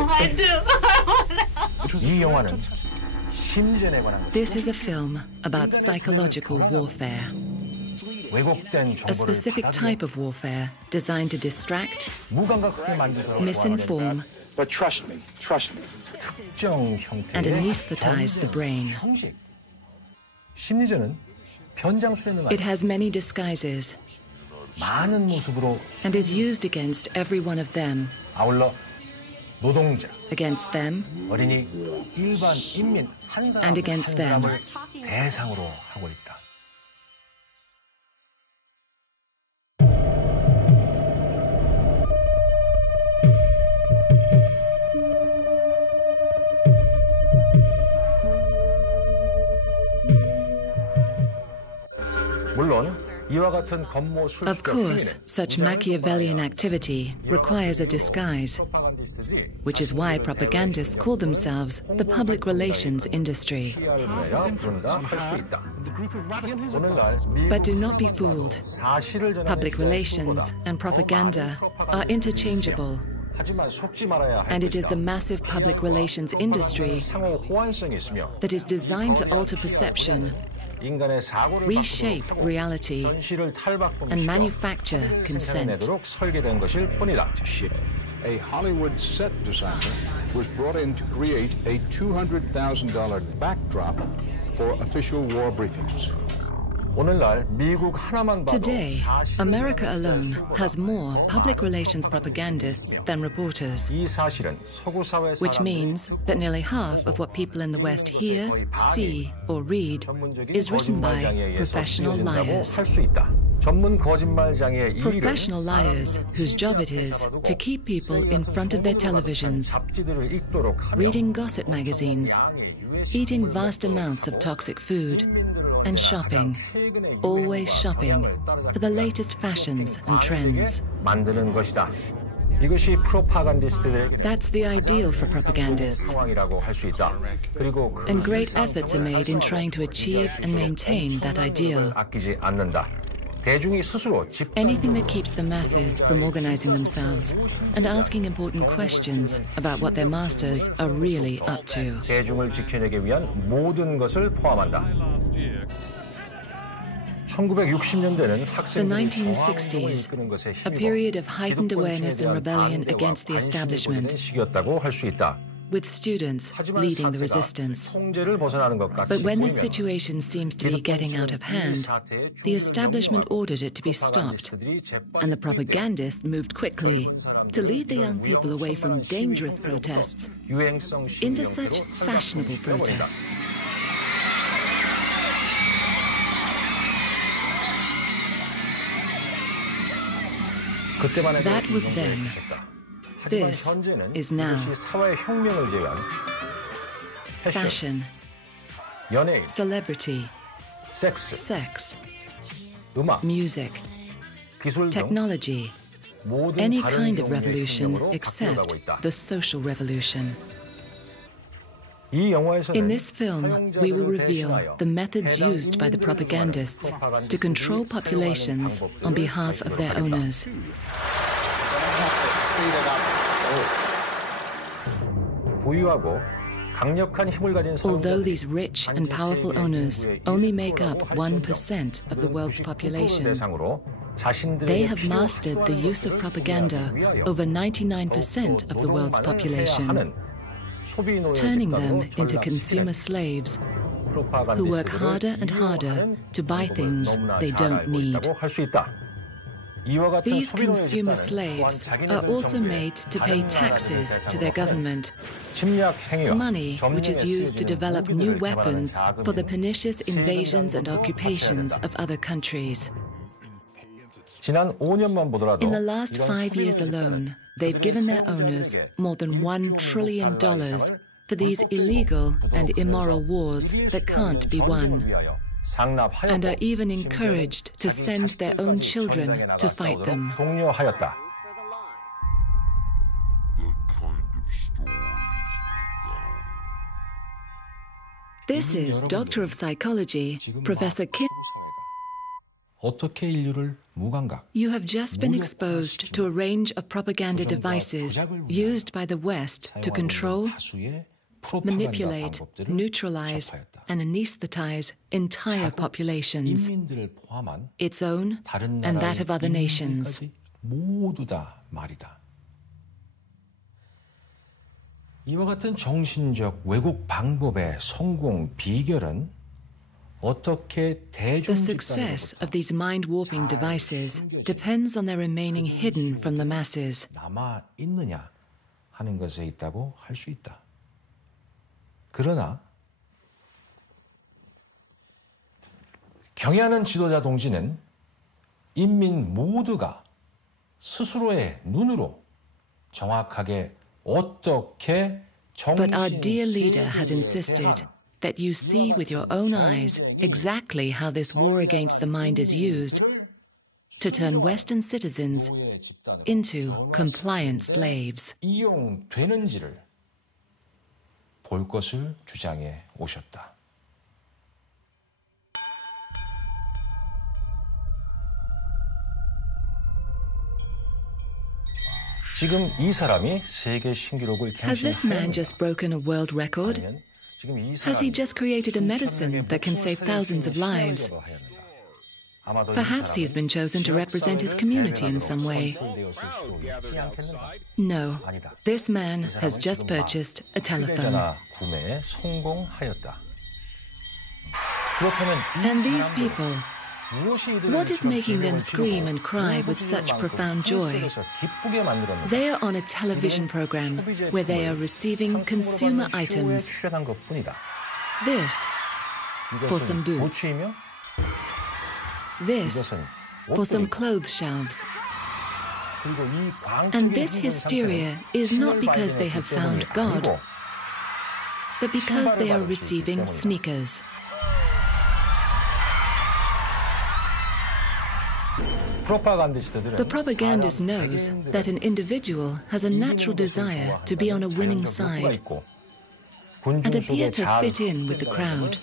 I do. 이 영화는 심전에 관한 것. This is a film about psychological warfare. 왜곡된 A specific type of warfare designed to distract, 무감각하게 만들도록 misinform, But trust me. 특정 형태의 and anesthetize the brain. 형식. 심리전은 변장술에는 It has many disguises 많은 모습으로 and is used against every one of them, 아울러 노동자, against them, 어린이, 일반 인민 한 사람 and against them. 사람을 대상으로 하고 있다. 물론 이와 같은 검모 Of 술수적 course, 행위는 such Machiavellian activity requires a disguise, which is why propagandists call themselves the public relations industry. But do not be fooled. Public relations and propaganda are interchangeable, and it is the massive public relations industry that is designed to alter perception, reshape reality, and manufacture consent. A Hollywood set designer was brought in to create a $200,000 backdrop for official war briefings. Today, America alone has more public relations propagandists than reporters, which means that nearly half of what people in the West hear, see, or read is written by professional liars. Professional liars whose job it is to keep people in front of their televisions, reading gossip magazines, eating vast amounts of toxic food, and shopping, always shopping, for the latest fashions and trends. That's the ideal for propagandists. And great efforts are made in trying to achieve and maintain that ideal. Anything that keeps the masses from organizing themselves and asking important questions about what their masters are really up to. The 1960s, a period of heightened awareness and rebellion against the establishment, with students leading the resistance. But when the situation seems to be getting out of hand, the establishment ordered it to be stopped, and the propagandists moved quickly to lead the young people away from dangerous protests into such fashionable protests. That was then. This is now. Fashion, celebrity, sex, music, technology, any kind of revolution except the social revolution. In this film, we will reveal the methods used by the propagandists to control populations on behalf of their owners. Although these rich and powerful owners only make up 1% of the world's population, they have mastered the use of propaganda over 99% of the world's population, turning them into consumer slaves who work harder and harder to buy things they don't need. These consumer slaves are also made to pay taxes to their government, money which is used to develop new weapons for the pernicious invasions and occupations of other countries. In the last 5 years alone, they've given their owners more than $1 trillion for these illegal and immoral wars that can't be won, and are even encouraged to send their own children to fight them. This is Doctor of Psychology, Professor Kim. 어떻게 인류를 무감각, You have just been exposed to a range of propaganda devices used by the West to control, manipulate, neutralize, and anesthetize entire populations, its own and that of other nations. 모두 다 말이다. 이와 같은 정신적 왜곡 방법의 성공 비결은 어떻게 The success of these mind-warping devices depends on their remaining hidden from the masses. 남아 있느냐 하는 것에 있다고 할 수 있다. 그러나 경애하는 지도자 동지는 인민 모두가 스스로의 눈으로 정확하게 어떻게 But our dear leader has insisted that you see with your own eyes exactly how this war against the mind is used to turn Western citizens into compliant slaves. 이용되는지를 볼 것을 주장해 오셨다. 지금 이 사람이 세계 신기록을 Has this man just broken a world record? Has he just created a medicine that can save thousands of lives? Perhaps he's been chosen to represent his community in some way. No, this man has just purchased a telephone. And these people, what is making them scream and cry with such profound joy? They are on a television program where they are receiving consumer items. This for some boots. This for some clothes shelves. And this hysteria is not because they have found God, but because they are receiving sneakers. The propagandist knows that an individual has a natural desire to be on a winning side and appear to fit in with the crowd.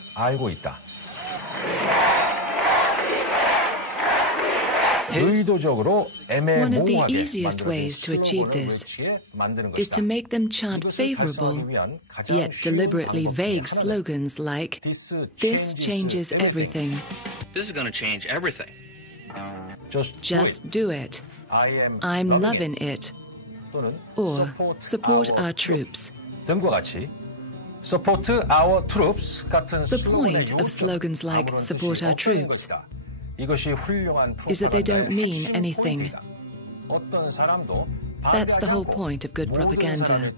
One of the easiest ways to achieve this is to make them chant favorable, yet deliberately vague slogans like, "This changes everything." This is going to change everything. Just do it. I'm loving it. Or support our troops. Support our troops 같은 The point of slogans like support our troops is that they don't mean anything. That's the whole point of good propaganda.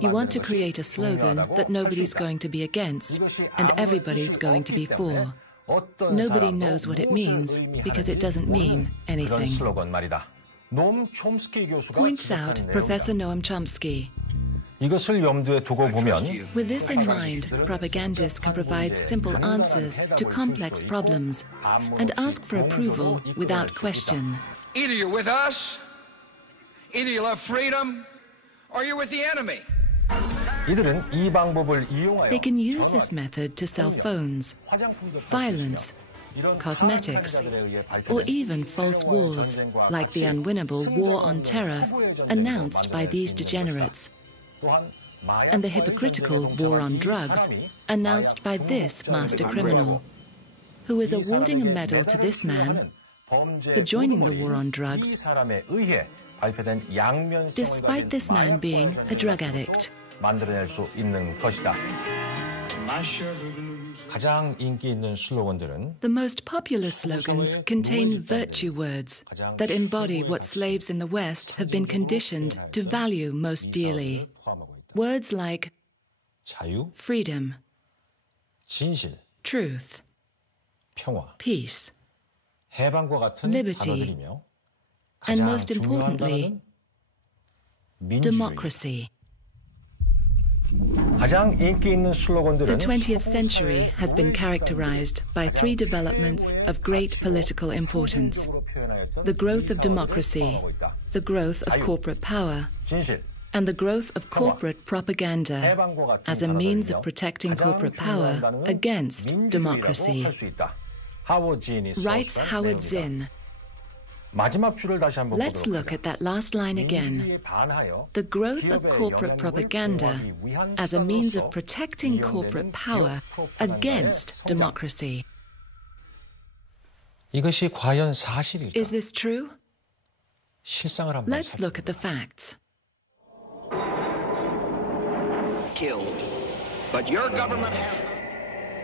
You want to create a slogan that nobody's going to be against and everybody's going to be for. Nobody knows what it means because it doesn't mean anything. Points out Professor Noam Chomsky. With this in mind, propagandists can provide simple answers to complex problems and ask for approval without question. Either you're with us, either you love freedom, or you're with the enemy. They can use this method to sell phones, violence, cosmetics, or even false wars, like the unwinnable war on terror announced by these degenerates, and the hypocritical war on drugs announced by this master criminal, who is awarding a medal to this man for joining the war on drugs, despite this man being a drug addict. The most popular slogans contain virtue words that embody what slaves in the West have been conditioned to value most dearly. Words like freedom, truth, peace, liberty, and most importantly, democracy. The 20th century has been characterized by three developments of great political importance: the growth of democracy, the growth of corporate power, and the growth of corporate propaganda as a means of protecting corporate power against democracy. Writes Howard Zinn. Let's look at that last line again. The growth of corporate propaganda as a means of protecting corporate power against democracy. 이것이 과연 사실일까? Is this true? 실상을 한번 Let's look at the facts. Killed. But your government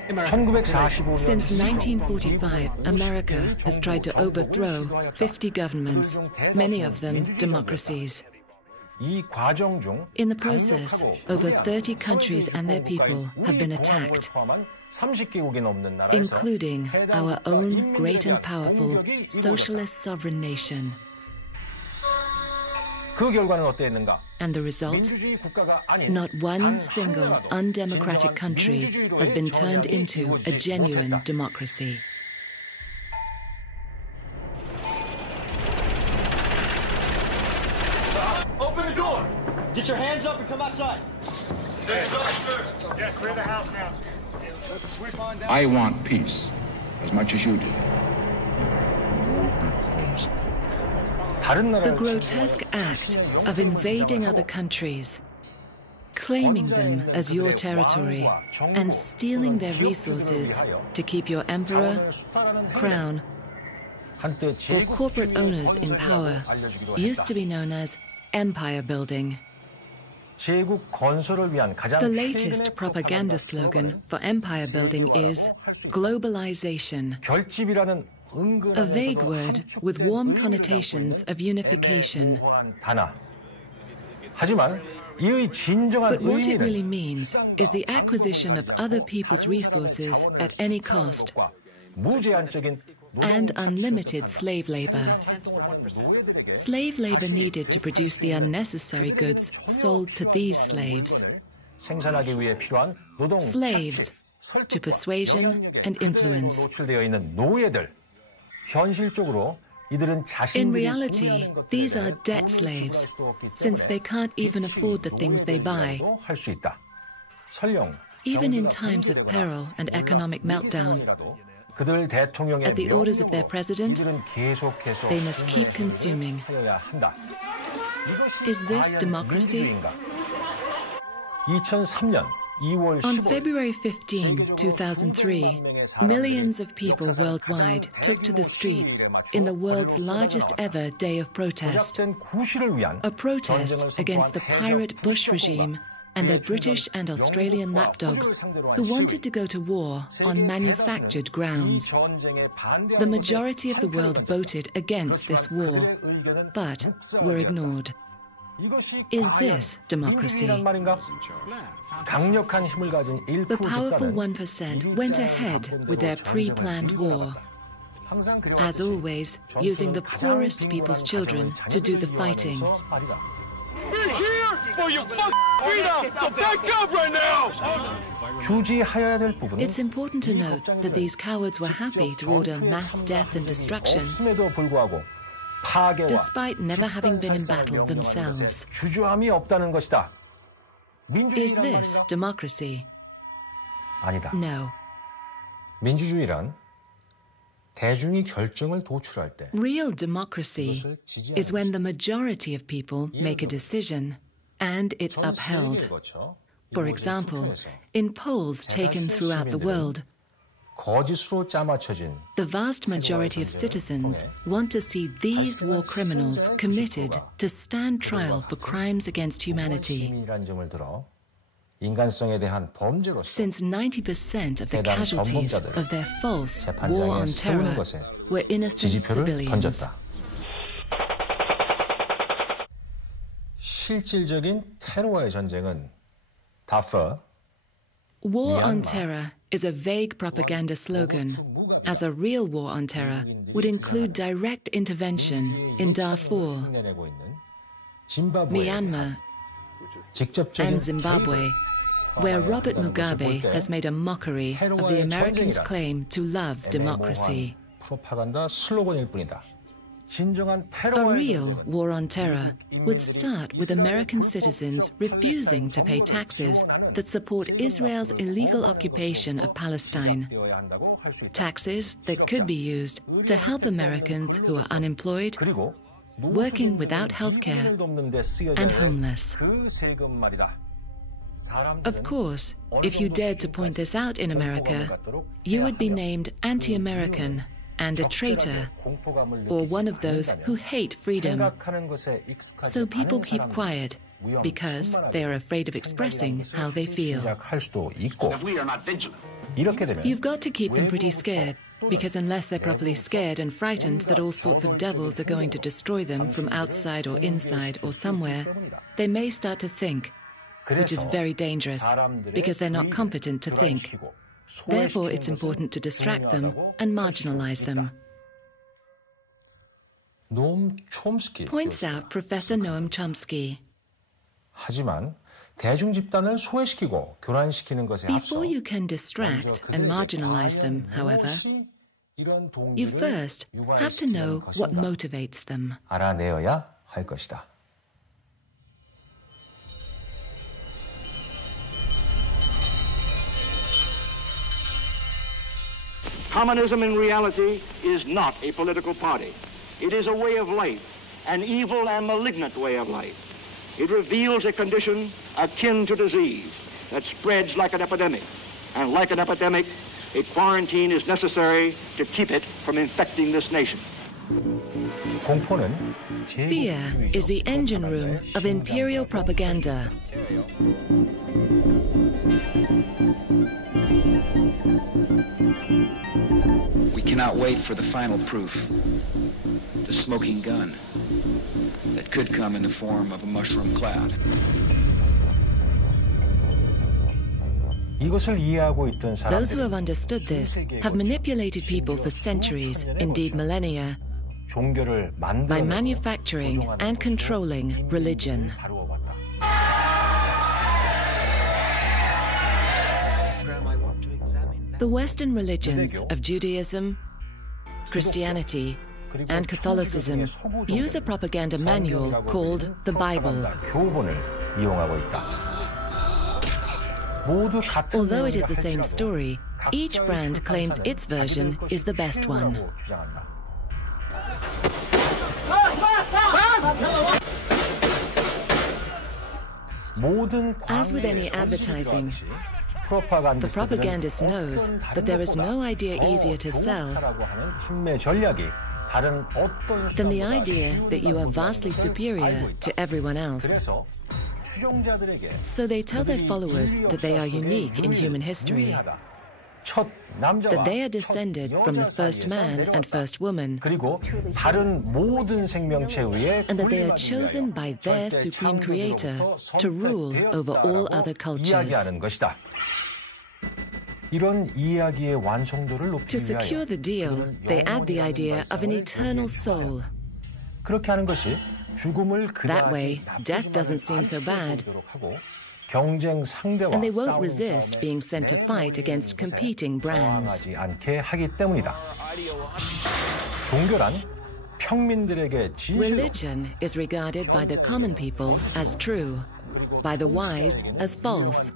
Since 1945, America has tried to overthrow 50 governments, many of them democracies. In the process, over 30 countries and their people have been attacked, including our own great and powerful socialist sovereign nation. And the result? Not one single undemocratic country has been turned into a genuine democracy. Open the door! Get your hands up and come outside. Sir. Yeah, clear the house now. Let's sweep on down. I want peace as much as you do. The grotesque act of invading other countries, claiming them as your territory, and stealing their resources to keep your emperor, crown, or corporate owners in power used to be known as empire building. The latest propaganda slogan for empire building is globalization, a vague word with warm connotations of unification. But what it really means is the acquisition of other people's resources at any cost and unlimited slave labor. Slave labor needed to produce the unnecessary goods sold to these slaves. Slaves to persuasion and influence. In reality, these are debt slaves, since they can't even afford the things they buy. Even in times of peril and economic meltdown, at the orders of their president, they must keep consuming. Is this democracy? On February 15, 2003, millions of people worldwide took to the streets in the world's largest ever day of protest, a protest against the pirate Bush regime and their British and Australian lapdogs who wanted to go to war on manufactured grounds. The majority of the world voted against this war, but were ignored. Is this democracy? The powerful 1% went ahead with their pre-planned war, as always, using the poorest people's children to do the fighting. We're here for your freedom! So back up right now! It's important to note that these cowards were happy to order mass death and destruction, despite never having been in battle themselves. Is this democracy? No. Real democracy is when the majority of people make a decision and it's upheld. For example, in polls taken throughout the world, the vast majority of citizens want to see these war criminals committed to stand trial for crimes against humanity. Since 90% of the casualties of their false war on terror were innocent civilians. War on terror is a vague propaganda slogan, as a real war on terror would include direct intervention in Darfur, Myanmar, and Zimbabwe, where Robert Mugabe has made a mockery of the Americans' claim to love democracy. A real war on terror would start with American citizens refusing to pay taxes that support Israel's illegal occupation of Palestine. Taxes that could be used to help Americans who are unemployed, working without health care, and homeless. Of course, if you dared to point this out in America, you would be named anti-American and a traitor, or one of those who hate freedom. So people keep quiet because they are afraid of expressing how they feel. You've got to keep them pretty scared, because unless they're properly scared and frightened that all sorts of devils are going to destroy them from outside or inside or somewhere, they may start to think, which is very dangerous, because they're not competent to think. Therefore, it's important to distract them and marginalize them. Points out Professor Noam Chomsky. Before you can distract and marginalize them, however, you first have to know what motivates them. Communism in reality is not a political party. It is a way of life, an evil and malignant way of life. It reveals a condition akin to disease that spreads like an epidemic. And like an epidemic, a quarantine is necessary to keep it from infecting this nation. Fear is the engine room of imperial propaganda. We cannot wait for the final proof, the smoking gun, that could come in the form of a mushroom cloud. Those who have understood this have manipulated people for centuries, indeed millennia, by manufacturing and controlling religion. The Western religions of Judaism, Christianity, and Catholicism use a propaganda manual called the Bible. Although it is the same story, each brand claims its version is the best one. As with any advertising, the propagandist knows that there is no idea easier to sell than the idea that you are vastly superior to everyone else. So they tell their followers that they are unique in human history, that they are descended from the first man and first woman, and that they are chosen by their supreme creator to rule over all other cultures. To secure the deal, they add the idea of an eternal soul. That way, death doesn't seem so bad, and they won't resist being sent to fight against competing brands. Religion is regarded by the common people as true, by the wise as false,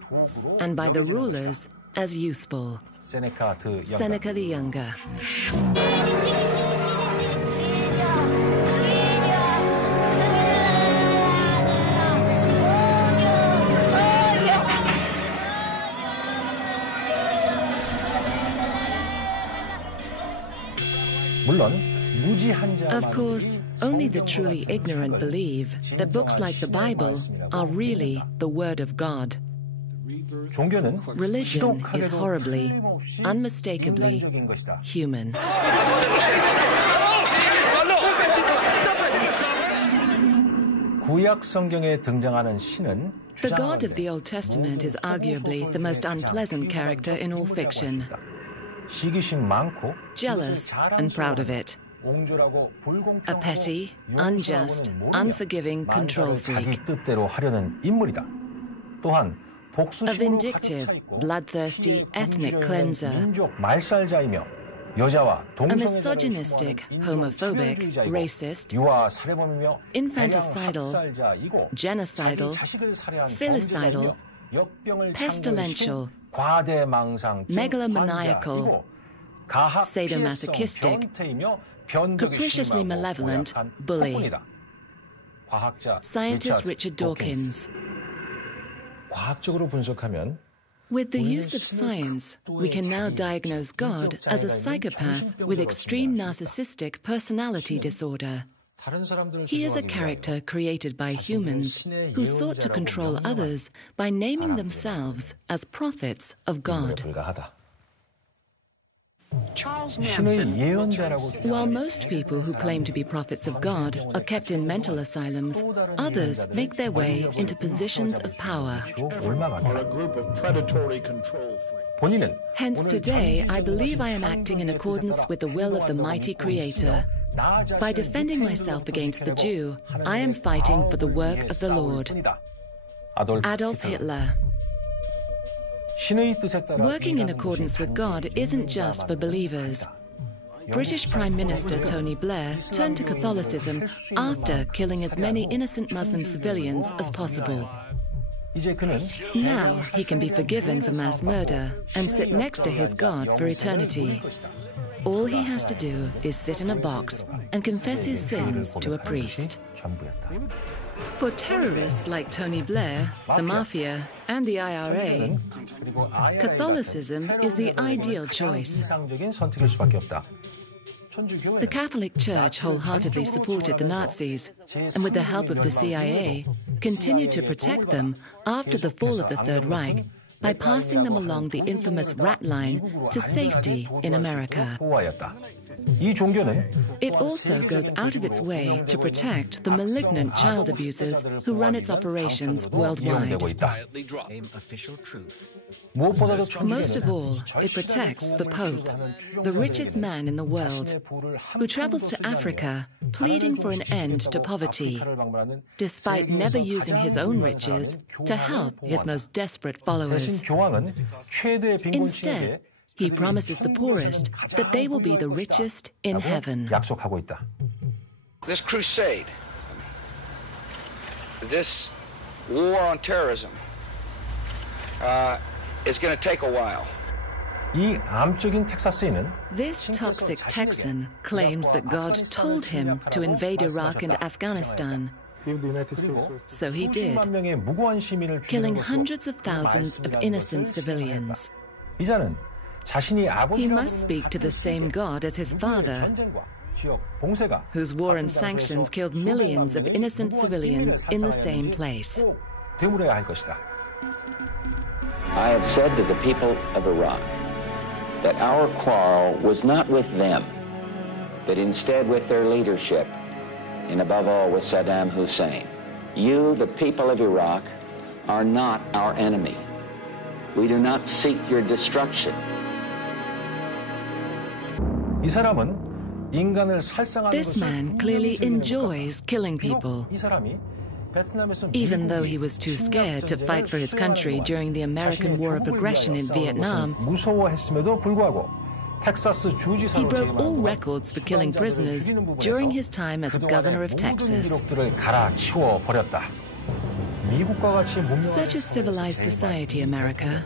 and by the rulers as useful. Seneca the Younger. Of course, only the truly ignorant believe that books like the Bible are really the Word of God. Religion is horribly, unmistakably human. The God of the Old Testament is arguably the most unpleasant character in all fiction. Jealous and proud of it. A petty, unjust, unforgiving control freak. A vindictive, bloodthirsty ethnic cleanser. A misogynistic, homophobic, racist, infanticidal, genocidal, filicidal, pestilential, megalomaniacal, sadomasochistic, capriciously malevolent bully. Scientist Richard Dawkins. With the use of science, we can now diagnose God as a psychopath with extreme narcissistic personality disorder. He is a character created by humans who sought to control others by naming themselves as prophets of God. While most people who claim to be prophets of God are kept in mental asylums, others make their way into positions of power. Hence today, I believe I am acting in accordance with the will of the mighty Creator. By defending myself against the Jew, I am fighting for the work of the Lord. Adolf Hitler. Working in accordance with God isn't just for believers. British Prime Minister Tony Blair turned to Catholicism after killing as many innocent Muslim civilians as possible. Now he can be forgiven for mass murder and sit next to his God for eternity. All he has to do is sit in a box and confess his sins to a priest. For terrorists like Tony Blair, the Mafia, and the IRA, Catholicism is the ideal choice. The Catholic Church wholeheartedly supported the Nazis, and with the help of the CIA, continued to protect them after the fall of the Third Reich by passing them along the infamous rat line to safety in America. It also goes out of its way to protect the malignant child abusers who run its operations worldwide. Most of all, it protects the Pope, the richest man in the world, who travels to Africa pleading for an end to poverty, despite never using his own riches to help his most desperate followers. Instead, he promises the poorest that they will be the richest in heaven. This crusade, this war on terrorism, is going to take a while. This toxic Texan claims that God told him to invade Iraq and Afghanistan. So he did, killing hundreds of thousands of innocent civilians. He must speak to the same God as his father, whose war and sanctions killed millions of innocent civilians in the same place. I have said to the people of Iraq that our quarrel was not with them, but instead with their leadership, and above all with Saddam Hussein. You, the people of Iraq, are not our enemy. We do not seek your destruction. This man clearly enjoys killing people. Even though he was too scared to fight for his country during the American War of Aggression in Vietnam, he broke all records for killing prisoners during his time as governor of Texas. Such a civilized society, America,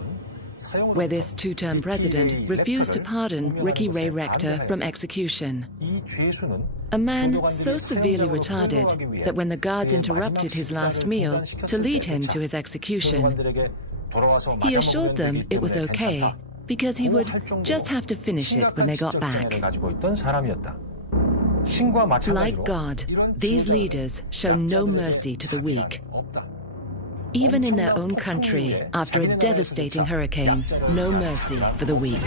where this two-term president refused to pardon Ricky Ray Rector from execution. A man so severely retarded that when the guards interrupted his last meal to lead him to his execution, he assured them it was okay because he would just have to finish it when they got back. Like God, these leaders show no mercy to the weak. Even in their own country, after a devastating hurricane, no mercy for the weak.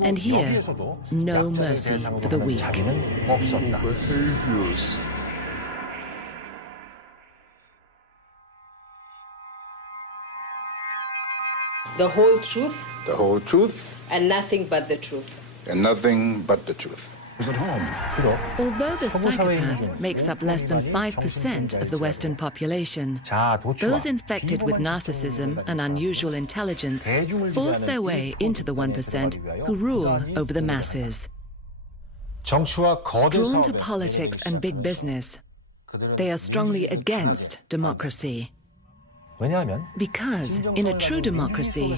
And here, no mercy for the weak. The whole truth. The whole truth. And nothing but the truth. And nothing but the truth. Although the psychopath makes up less than 5% of the Western population, those infected with narcissism and unusual intelligence force their way into the 1% who rule over the masses. Drawn to politics and big business, they are strongly against democracy. Because in a true democracy,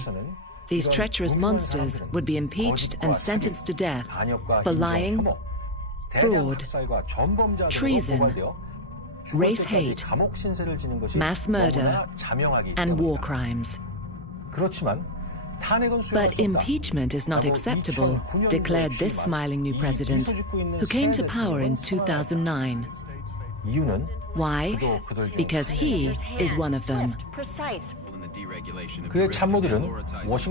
these treacherous monsters would be impeached and sentenced to death for lying, fraud, treason, race hate, mass murder, and war crimes. But impeachment is not acceptable, declared this smiling new president, who came to power in 2009. Why? Because he is one of them.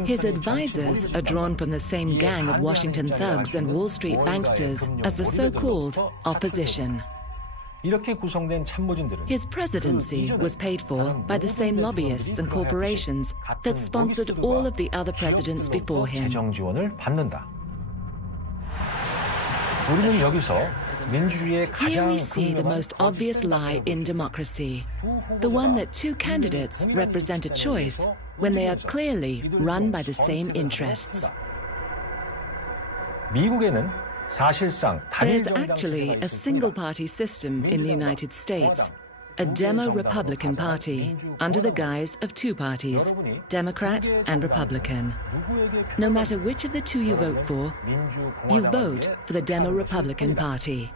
His advisors are drawn from the same gang of Washington thugs and Wall Street banksters as the so-called opposition. His presidency was paid for by the same lobbyists and corporations that sponsored all of the other presidents before him. Here we see the most obvious lie in democracy, the one that two candidates represent a choice when they are clearly run by the same interests. There's actually a single-party system in the United States, a Demo-Republican Party, under the guise of two parties, Democrat and Republican. No matter which of the two you vote for, you vote for the Demo-Republican Party.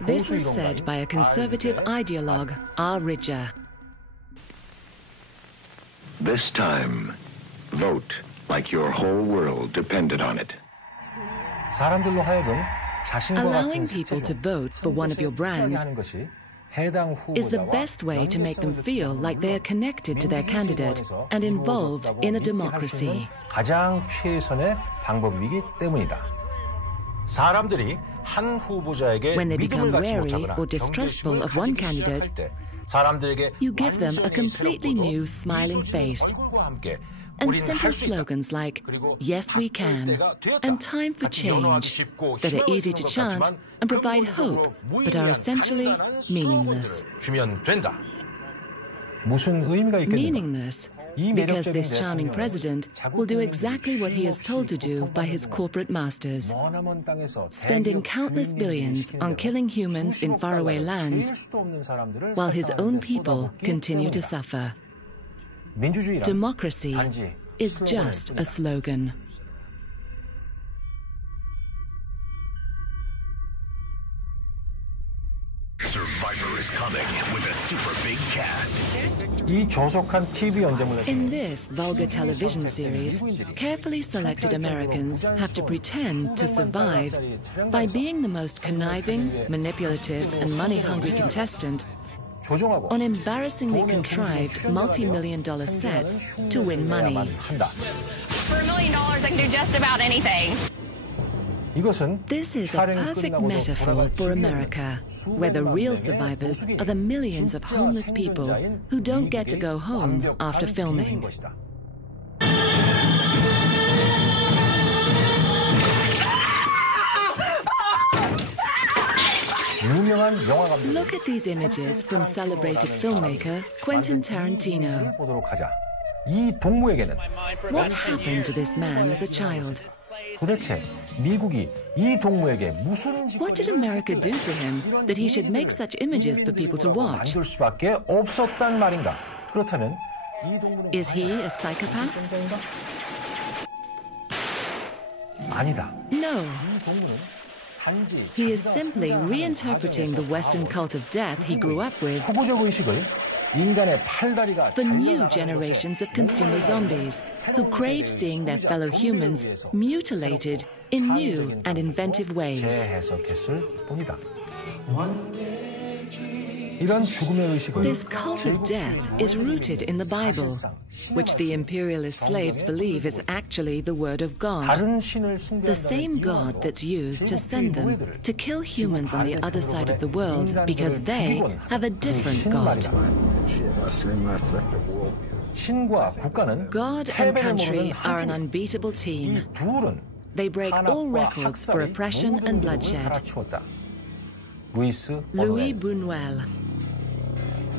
This was said by a conservative ideologue, R. Ridger. This time, vote like your whole world depended on it. Allowing people to vote for one of your brands is the best way to make them feel like they are connected to their candidate and involved in a democracy. When they become wary or distrustful of one candidate, you give them a completely new smiling face and simple slogans like, "Yes, we can," and "Time for change," that are easy to chant and provide hope, but are essentially meaningless. Meaningless because this charming president will do exactly what he is told to do by his corporate masters, spending countless billions on killing humans in faraway lands, while his own people continue to suffer. Democracy is just a slogan. Survivor is coming with a super big cast. In this vulgar television series, carefully selected Americans have to pretend to survive by being the most conniving, manipulative, and money-hungry contestant on embarrassingly contrived multi-million-dollar sets to win money. For $1 million, I can do just about anything. This is a perfect metaphor for America, where the real survivors are the millions of homeless people who don't get to go home after filming. Look at these images from celebrated filmmaker Quentin Tarantino. What happened to this man as a child? What did America do to him that he should make such images for people to watch? Is he a psychopath? No. He is simply reinterpreting the Western cult of death he grew up with for new generations of consumer zombies who crave seeing their fellow humans mutilated in new and inventive ways. This cult of death is rooted in the Bible, which the imperialist slaves believe is actually the word of God, the same God that's used to send them to kill humans on the other side of the world because they have a different God. God and country are an unbeatable team. they break all records for oppression and bloodshed. Louis Buñuel.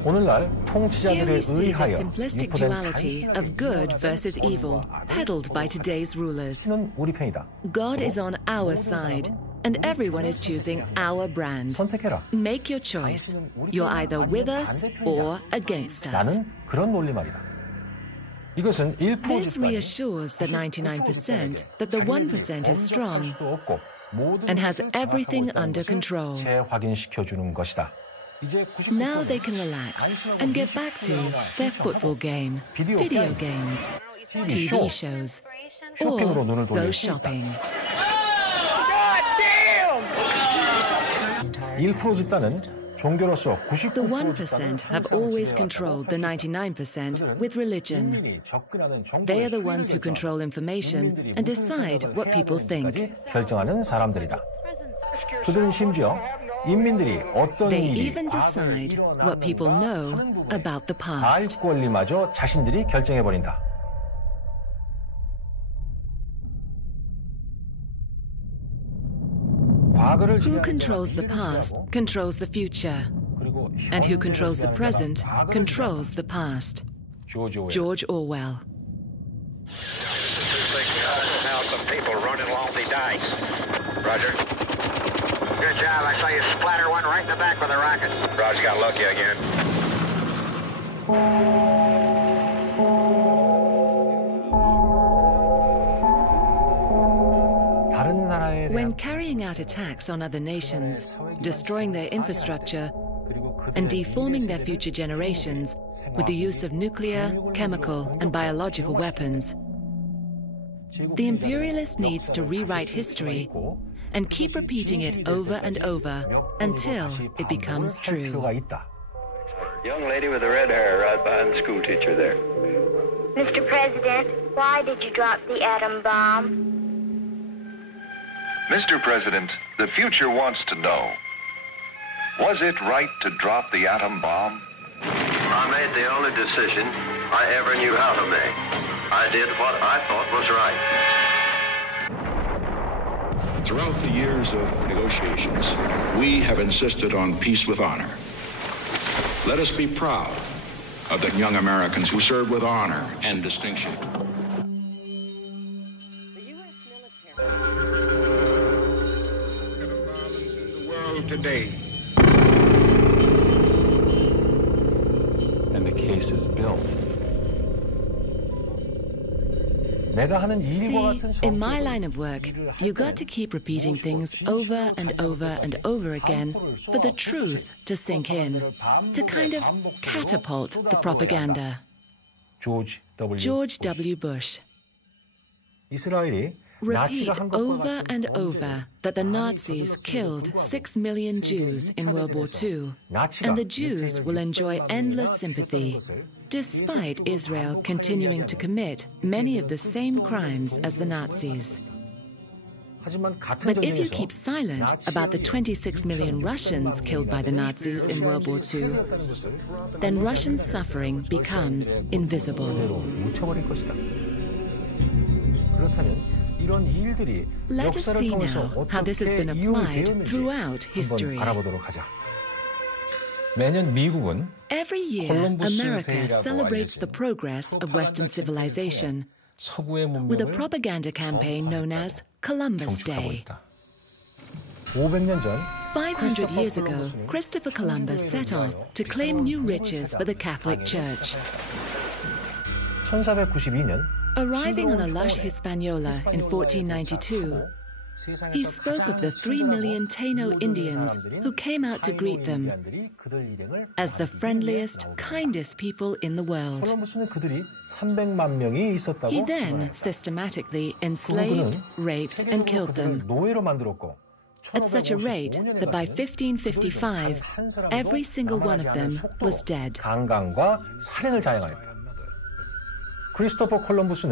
Here we see the simplistic duality of good versus evil, peddled by today's rulers. God is on our side, and everyone is choosing our brand. Make your choice. You're either with us or against us. This reassures the 99% that the 1% is strong and has everything under control. Now they can relax and get back to their football game, video games, TV shows, or go shopping. The 1% have always controlled the 99% with religion. They are the ones who control information and decide what people think. They even decide what people know about the past. Who controls the past controls the future, and who controls the present controls the past. George Orwell. Some people running along the dikes. Roger. Good job. I saw you splatter one right in the back with a rocket. Roger, got lucky again. When carrying out attacks on other nations, destroying their infrastructure, and deforming their future generations with the use of nuclear, chemical, and biological weapons, the imperialist needs to rewrite history and keep repeating it over and over until it becomes true. Young lady with the red hair right behind the school teacher there. Mr. President, why did you drop the atom bomb? Mr. President, the future wants to know, was it right to drop the atom bomb? I made the only decision I ever knew how to make. I did what I thought was right. Throughout the years of negotiations, we have insisted on peace with honor. Let us be proud of the young Americans who served with honor and distinction. Today. And the case is built. See, in my line of work, you got to keep repeating things over and over and over again for the truth to sink in, to kind of catapult the propaganda. George W. Bush. Repeat over and over that the Nazis killed 6 million Jews in World War II, and the Jews will enjoy endless sympathy, despite Israel continuing to commit many of the same crimes as the Nazis. But if you keep silent about the 26 million Russians killed by the Nazis in World War II, then Russian suffering becomes invisible. Let us see now how this has been applied throughout history. Every year, America celebrates the progress of Western civilization with a propaganda campaign known as Columbus Day. 500 years ago, Christopher Columbus set off to claim new riches for the Catholic Church. Arriving on a lush Hispaniola in 1492, he spoke of the 3 million Taino Indians who came out to greet them as the friendliest, kindest people in the world. He then systematically enslaved, raped, and killed them at such a rate that by 1555, every single one of them was dead. Christopher Columbus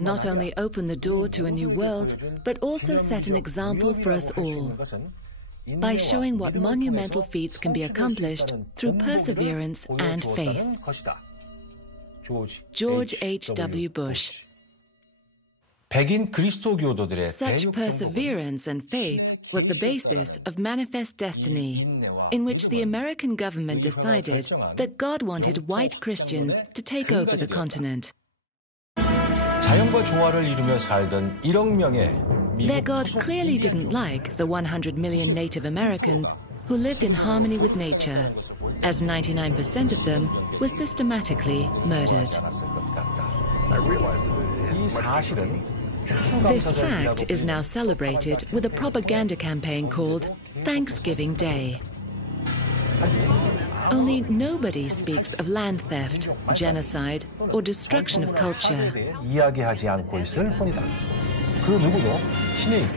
not only opened the door to a new world, but also set an example for us all by showing what monumental feats can be accomplished through perseverance and faith. George H.W. Bush. 백인 그리스도 교도들의 Such perseverance and faith was the basis of Manifest Destiny, in which the American government decided that God wanted white Christians to take over the continent. 자연과 조화를 이루며 살던 1억 명의 Their God clearly didn't like the 100 million Native Americans who lived in harmony with nature, as 99% of them were systematically murdered. This fact is now celebrated with a propaganda campaign called Thanksgiving Day. Only nobody speaks of land theft, genocide, or destruction of culture.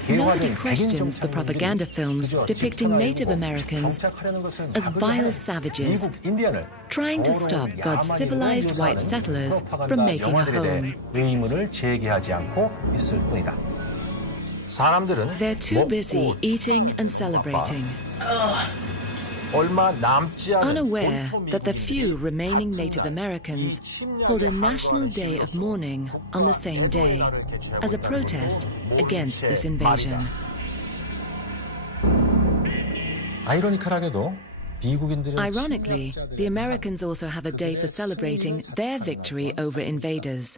Nobody questions the propaganda films depicting Native Americans as vile savages, trying to stop God's civilized white settlers from making a home. They're too busy eating and celebrating, unaware that the few remaining Native Americans hold a national day of mourning on the same day as a protest against this invasion. Ironically, the Americans also have a day for celebrating their victory over invaders.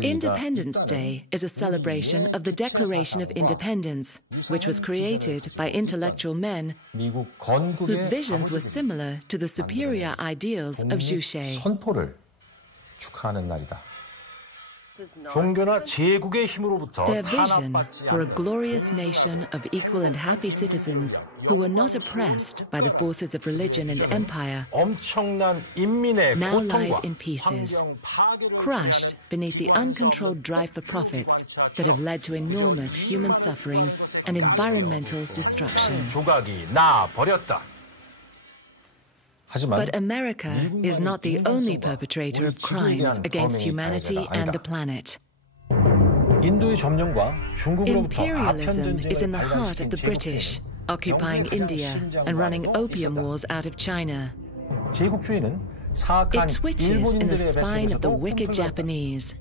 Independence Day is a celebration of the Declaration of Independence, which was created by intellectual men whose visions were similar to the superior ideals of Juche. Their vision for a glorious nation of equal and happy citizens who were not oppressed by the forces of religion and empire now lies in pieces, crushed beneath the uncontrolled drive for profits that have led to enormous human suffering and environmental destruction. But America is not the only perpetrator of crimes against humanity and the planet. Imperialism is in the heart of the British, occupying India and running opium wars out of China. It twitches in the spine of the wicked Japanese,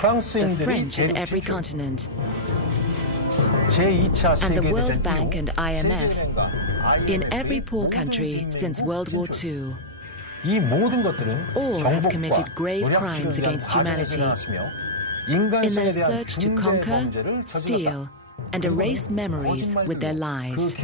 the French in every continent, and the World Bank and IMF in every poor country since World War II. All have committed grave crimes against humanity in their search to conquer, steal, and erase memories with their lies.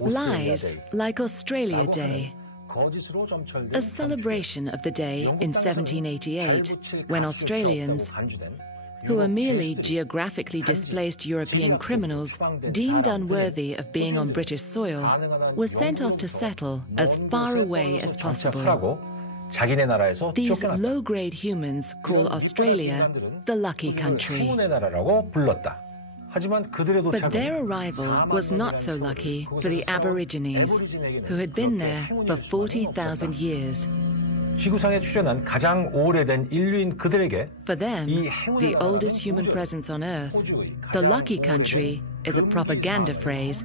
Lies like Australia Day, a celebration of the day in 1788 when Australians, who were merely geographically displaced European criminals deemed unworthy of being on British soil, were sent off to settle as far away as possible. These low-grade humans call Australia the lucky country. But their arrival was not so lucky for the Aborigines, who had been there for 40,000 years. For them, the oldest human presence on Earth, the lucky country is a propaganda phrase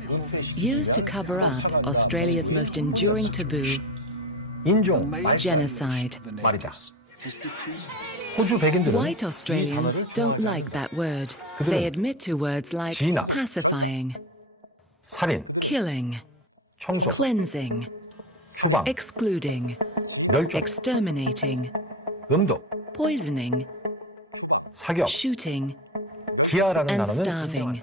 used to cover up Australia's most enduring taboo, genocide. White Australians don't like that word. They admit to words like pacifying, killing, cleansing, excluding, exterminating, poisoning, shooting, and starving.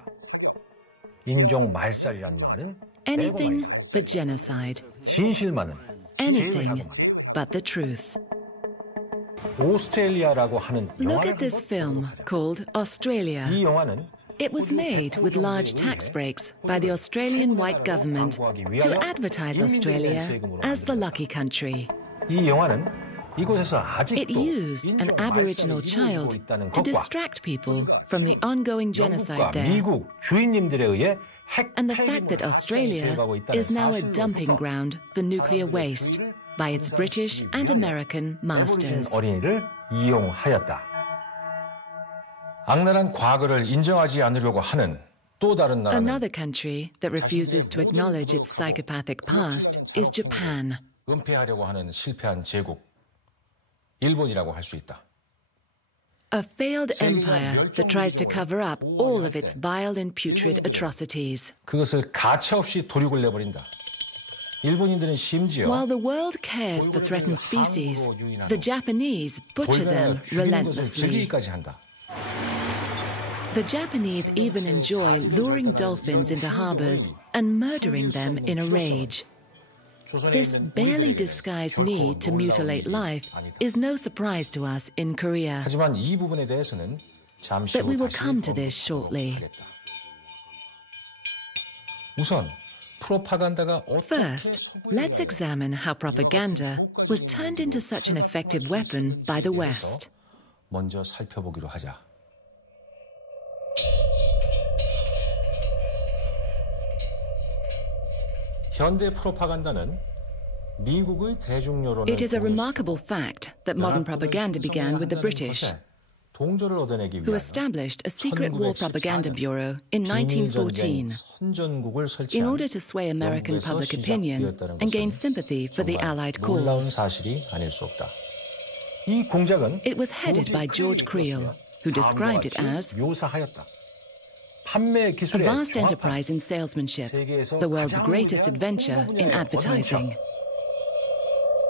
Anything but genocide. Anything but the truth. Look at this film called Australia. It was made with large tax breaks by the Australian white government to advertise Australia as the lucky country. It used an Aboriginal child to distract people from the ongoing genocide there and the fact that Australia is now a dumping ground for nuclear waste, by its British and American masters. 어린이를 이용하였다. 악랄한 과거를 인정하지 않으려고 하는 또 다른 나라는 Another country that refuses to acknowledge its psychopathic past is Japan. 은폐하려고 하는 실패한 제국, 일본이라고 할 수 있다. A failed empire that tries to cover up all of its vile and putrid atrocities. 그것을 가차없이 도륙을 내버린다. 일본인들은 심지어 While the world cares for threatened species, the Japanese butcher them relentlessly. The Japanese even enjoy luring dolphins into harbors and murdering them in a rage. This barely disguised need to mutilate life is no surprise to us in Korea. 하지만 이 부분에 대해서는 잠시 But we 후 will come to this shortly. 우선 프로파간다가 First, let's examine how propaganda was turned into such an effective weapon by the West. 먼저 살펴보기로 하자. 현대 프로파간다는 미국의 대중 여론을 It is a remarkable fact that modern propaganda began with the British, 동조를 얻어내기 who 위하여 established a secret war propaganda bureau in 1914 선전국을 in 설치한 order to sway American 영국에서 public opinion 시작되었다는 and gain 것은 sympathy for the Allied 놀라운 cause. 사실이 아닐 수 없다. 이 공작은 It was headed by George Creel, who described it as 묘사하였다. 판매 a 기술의 vast 정확한 enterprise in salesmanship, the world's greatest adventure in advertising.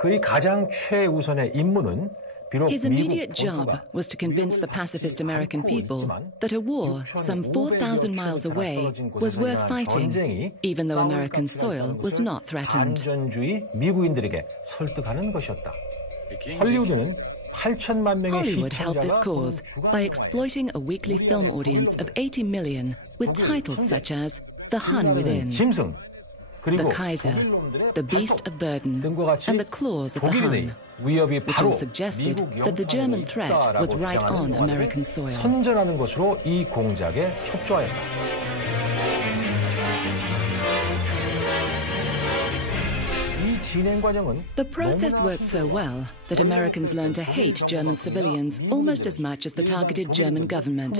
그의 가장 최우선의 임무는 비록 His 미국 immediate job 본토가 was to convince the pacifist American people that a war some 4,000 miles away was worth fighting, even though American soil was not threatened. 반전주의 미국인들에게 설득하는 것이었다. 헐리우드는 8천만 명의 Hollywood helped this 시청자가 cause by exploiting a weekly film audience of 80 million with titles such as The Hun Within, 짐승, The 그리고 Kaiser, The Beast of Burden, and The Claws of the Hun, 위협이 which all suggested that the German threat was right on American soil. 선전하는 것으로 이 공작에 협조하였다. The process worked so well that Americans learned to hate German civilians almost as much as the targeted German government.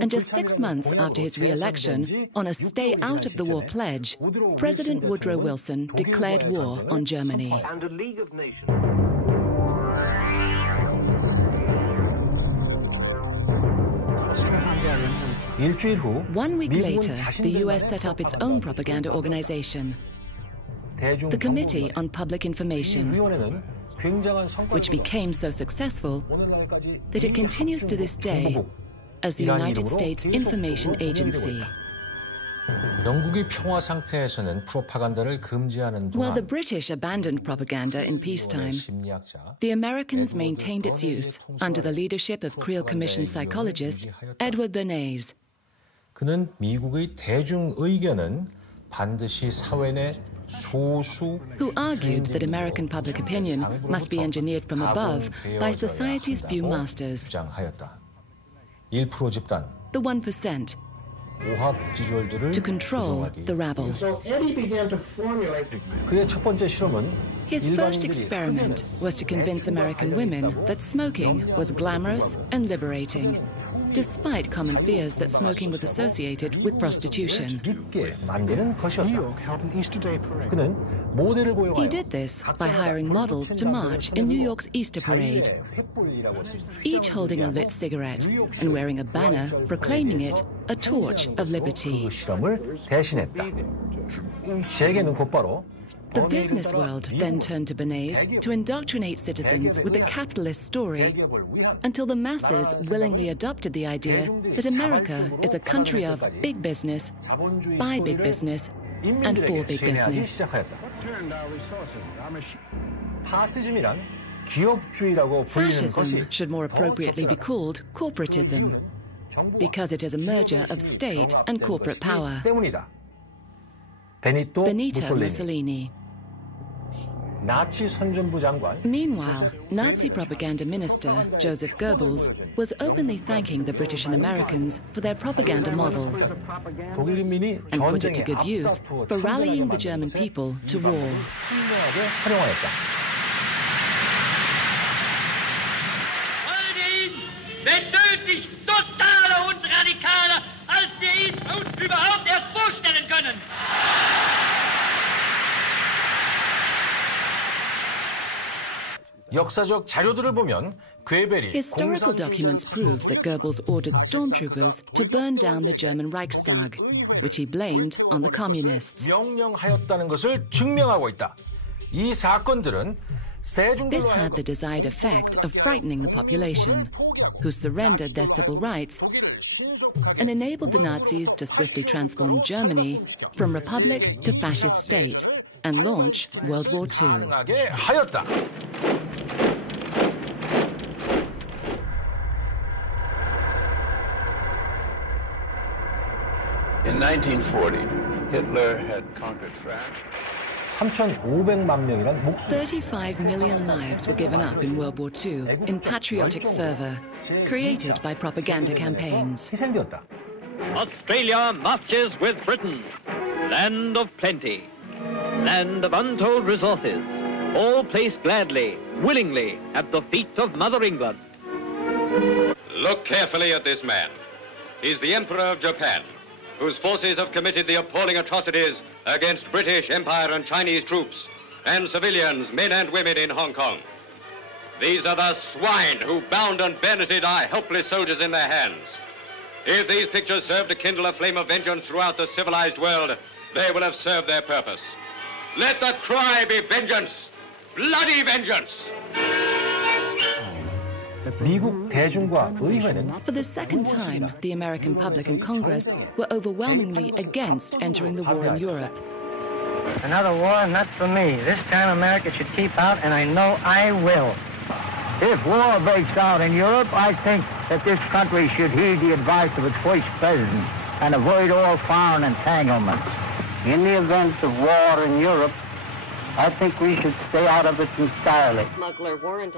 And just 6 months after his re-election, on a stay out of the war pledge, President Woodrow Wilson declared war on Germany. And a League of Nations. 일주일 후 1 week later, the US set up its own propaganda organization, the Committee on Public Information, which became so successful that it continues to this day as the United States Information Agency. 영국이 평화 상태에서는 프로파간다를 금지하는 While the 동안 British abandoned propaganda in peacetime, the Americans maintained its use under the leadership of Creel Commission psychologist Edward Bernays. 그는 미국의 대중 의견은 반드시 사회 내 소수 who argued that American public opinion must be engineered from above by society's few masters, 주장하였다. 1% 집단, the 1%, 오합지졸들을 to control the rabble. So Eddie began to formulate. 그의 첫 번째 실험은 His first experiment was to convince American women that smoking was glamorous and liberating, despite common fears that smoking was associated with prostitution. 믿게 만드는 것이었다. 그는 모델을 고용하여 He did this by hiring models to march in New York's Easter Parade, each holding a lit cigarette and wearing a banner proclaiming it a torch of liberty. 그 실험을 대신했다. 재계는 곧바로 The business world then turned to Bernays to indoctrinate citizens with the capitalist story until the masses willingly adopted the idea that America is a country of big business, by big business, and for big business. 파시즘이란 기업주의라고 불리는 것이 Fascism should more appropriately be called corporatism, because it is a merger of state and corporate power. 때문이다. Benito Mussolini. Meanwhile, Nazi propaganda minister Joseph Goebbels was openly thanking the British and Americans for their propaganda model and put it to good use for rallying the German people to war. Wenn nötig, totaler und radikaler, als wir ihn uns überhaupt erst vorstellen können. 역사적 자료들을 보면 괴벨이 Historical documents prove that Goebbels ordered stormtroopers to burn down the German Reichstag, which he blamed on the communists. 명령하였다는 것을 증명하고 있다. 이 사건들은 This had the desired effect of frightening the population, who surrendered their civil rights, and enabled the Nazis to swiftly transform Germany from republic to fascist state and launch World War II. In 1940, Hitler had conquered France. 3,500만 명이란 목숨. 35 million lives were given up in World War II in patriotic fervor, created by propaganda campaigns. 희생되었다. Australia marches with Britain, land of plenty, land of untold resources, all placed gladly, willingly at the feet of Mother England. Look carefully at this man. He's the Emperor of Japan, whose forces have committed the appalling atrocities against British Empire and Chinese troops and civilians, men and women in Hong Kong. These are the swine who bound and bayoneted our helpless soldiers in their hands. If these pictures serve to kindle a flame of vengeance throughout the civilized world, they will have served their purpose. Let the cry be vengeance, bloody vengeance! 미국 대중과 의회는 For the second time, the American public and Congress were overwhelmingly against entering the war in Europe. Another war, not for me. This time America should keep out, and I know I will. If war breaks out in Europe, I think that this country should heed the advice of its first president and avoid all foreign entanglements. In the event of war in Europe, I think we should stay out of it entirely.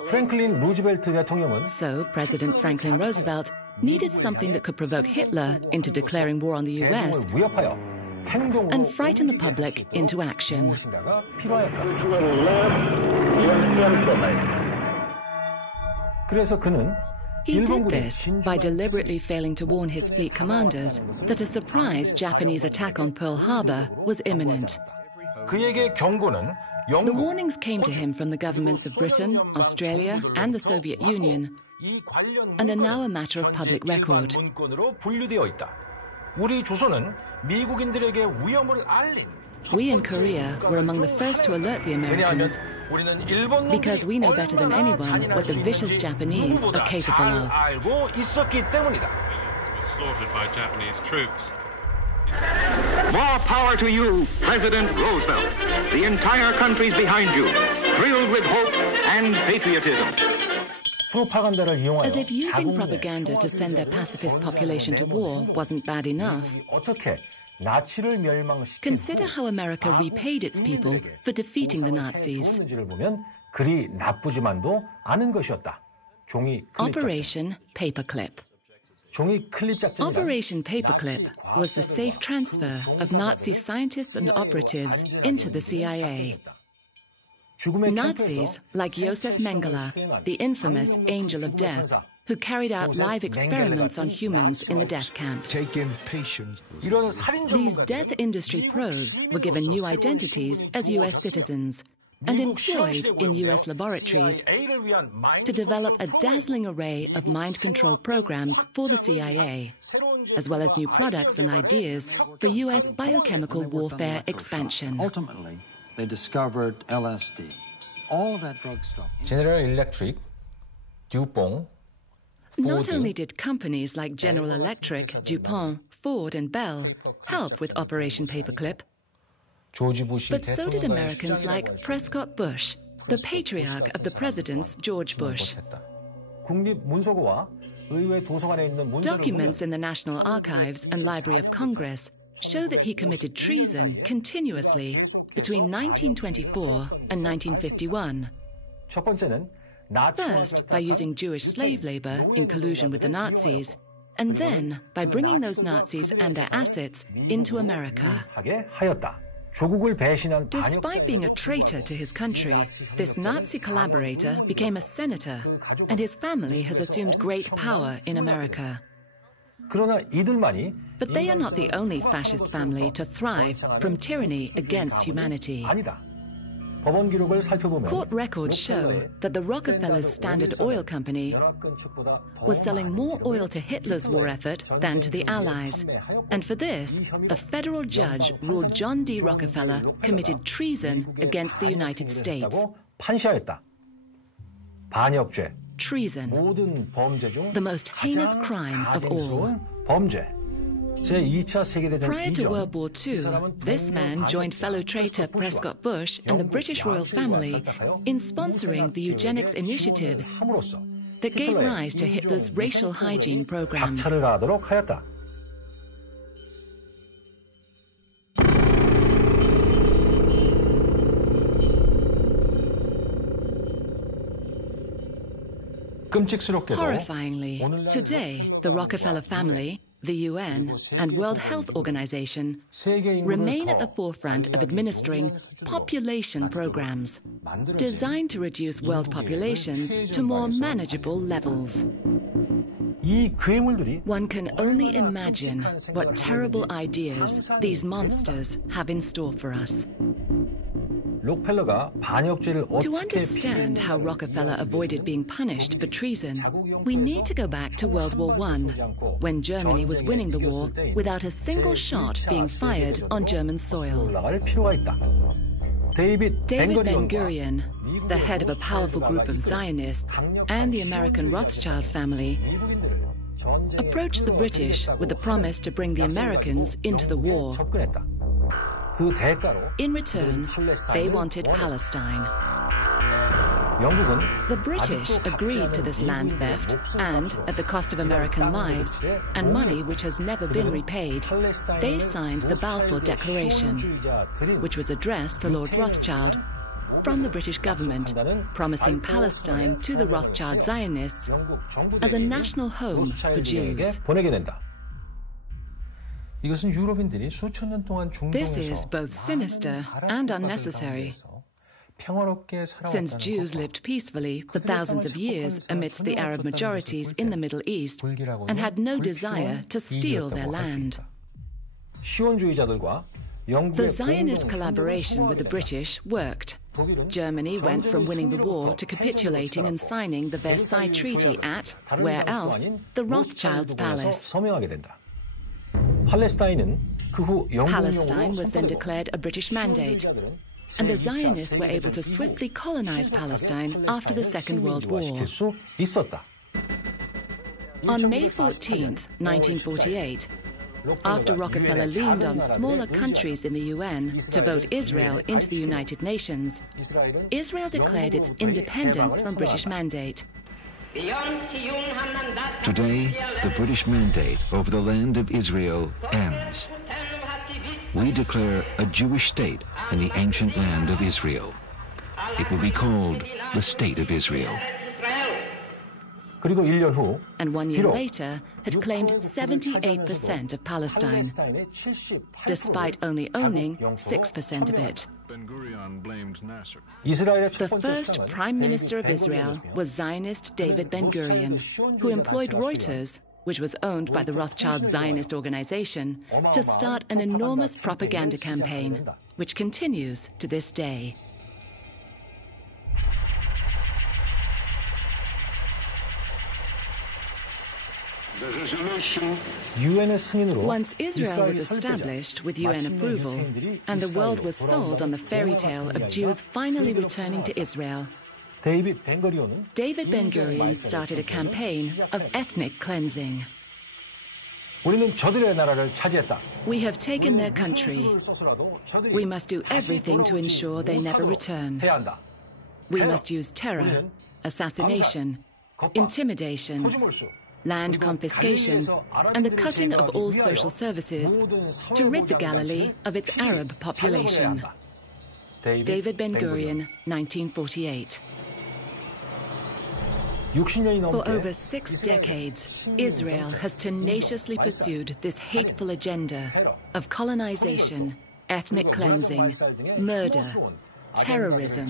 프랭클린 루즈벨트 대통령은 So, President Franklin Roosevelt needed something that could provoke Hitler into declaring war on the US and frighten the public into action. 그래서 그는 He did this by deliberately failing to warn his fleet commanders that a surprise Japanese attack on Pearl Harbor was imminent. 그에게 경고는 The warnings came to him from the governments of Britain, Australia, and the Soviet Union, and are now a matter of public record. 우리 조선은 미국인들에게 위험을 알린 We in Korea were among the first to alert the Americans because we know better than anyone what the vicious Japanese are capable of. Slaughtered by Japanese troops. More power to you, President Roosevelt. The entire country's behind you, thrilled with hope and patriotism. As if using propaganda to send their pacifist population to war wasn't bad enough, consider how America repaid its people for defeating the Nazis. Operation Paperclip. Operation Paperclip was the safe transfer of Nazi scientists and operatives into the CIA. Nazis like Josef Mengele, the infamous Angel of Death, who carried out live experiments on humans in the death camps. These death industry pros were given new identities as US citizens and employed in US laboratories to develop a dazzling array of mind control programs for the CIA, as well as new products and ideas for US biochemical warfare expansion. Ultimately, they discovered LSD. All of that drug stuff. General Electric, DuPont, Not only did companies like General Electric, DuPont, Ford, and Bell help with Operation Paperclip, but so did Americans like Prescott Bush, the patriarch of the presidents George Bush. Documents in the National Archives and Library of Congress show that he committed treason continuously between 1924 and 1951. First, by using Jewish slave labor in collusion with the Nazis, and then by bringing those Nazis and their assets into America. Despite being a traitor to his country, this Nazi collaborator became a senator, and his family has assumed great power in America. But they are not the only fascist family to thrive from tyranny against humanity. Court records show that the Rockefeller's Standard Oil Company was selling more oil to Hitler's war effort than to the Allies. And for this, a federal judge ruled John D. Rockefeller committed treason against the United States. Treason, the most heinous crime of all. Prior to World War II, this man joined fellow traitor Prescott Bush and the British royal family in sponsoring the eugenics initiatives that gave rise to Hitler's racial hygiene programs. Horrifyingly, today, the Rockefeller family, the UN, and World Health Organization remain at the forefront of administering population programs designed to reduce world populations to more manageable levels. One can only imagine what terrible ideas these monsters have in store for us. To understand how Rockefeller avoided being punished for treason, we need to go back to World War I, when Germany was winning the war without a single shot being fired on German soil. David Ben-Gurion, the head of a powerful group of Zionists and the American Rothschild family, approached the British with the promise to bring the Americans into the war. In return, they wanted Palestine. The British agreed to this land theft and, at the cost of American lives and money which has never been repaid, they signed the Balfour Declaration, which was addressed to Lord Rothschild from the British government, promising Palestine to the Rothschild Zionists as a national home for Jews. This is both sinister and unnecessary, since Jews lived peacefully for thousands of years amidst the Arab majorities in the Middle East and had no desire to steal their land. The Zionist collaboration with the British worked. Germany went from winning the war to capitulating and signing the Versailles Treaty at, where else, the Rothschilds' palace. Palestine was then declared a British mandate, and the Zionists were able to swiftly colonize Palestine after the Second World War. On May 14, 1948, after Rockefeller leaned on smaller countries in the UN to vote Israel into the United Nations, Israel declared its independence from British mandate. Today, the British mandate over the land of Israel ends. We declare a Jewish state in the ancient land of Israel. It will be called the State of Israel. And 1 year later had claimed 78% of Palestine, despite only owning 6% of it. The first Prime Minister of Israel was Zionist David Ben-Gurion, who employed Reuters, which was owned by the Rothschild Zionist organization, to start an enormous propaganda campaign, which continues to this day. Once Israel was established with UN approval, and the world was sold on the fairy tale of Jews finally returning to Israel, David Ben-Gurion started a campaign of ethnic cleansing. We have taken their country. We must do everything to ensure they never return. We must use terror, assassination, intimidation, land confiscation, and the cutting of all social services to rid the Galilee of its Arab population. David Ben-Gurion, 1948. For over 6 decades, Israel has tenaciously pursued this hateful agenda of colonization, ethnic cleansing, murder, terrorism,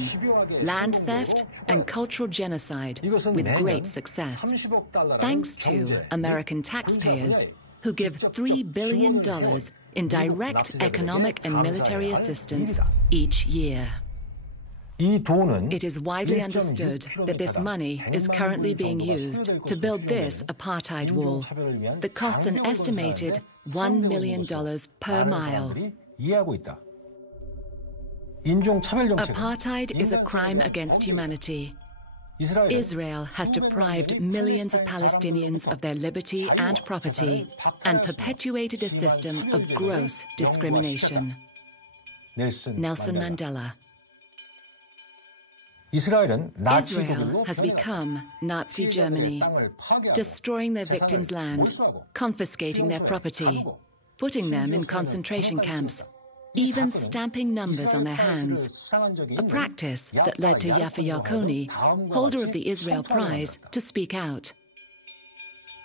land theft, and cultural genocide with great success, thanks to American taxpayers who give $3 billion in direct economic and military assistance each year. It is widely understood that this money is currently being used to build this apartheid wall that costs an estimated $1 million per mile. Apartheid is a crime against humanity. Israel has deprived millions of Palestinians of their liberty and property and perpetuated a system of gross discrimination. Nelson Mandela. Israel has become Nazi Germany, destroying their victims' land, confiscating their property, putting them in concentration camps, even stamping numbers on their hands, a practice that led to Yafa Yarkoni, holder of the Israel Prize, to speak out.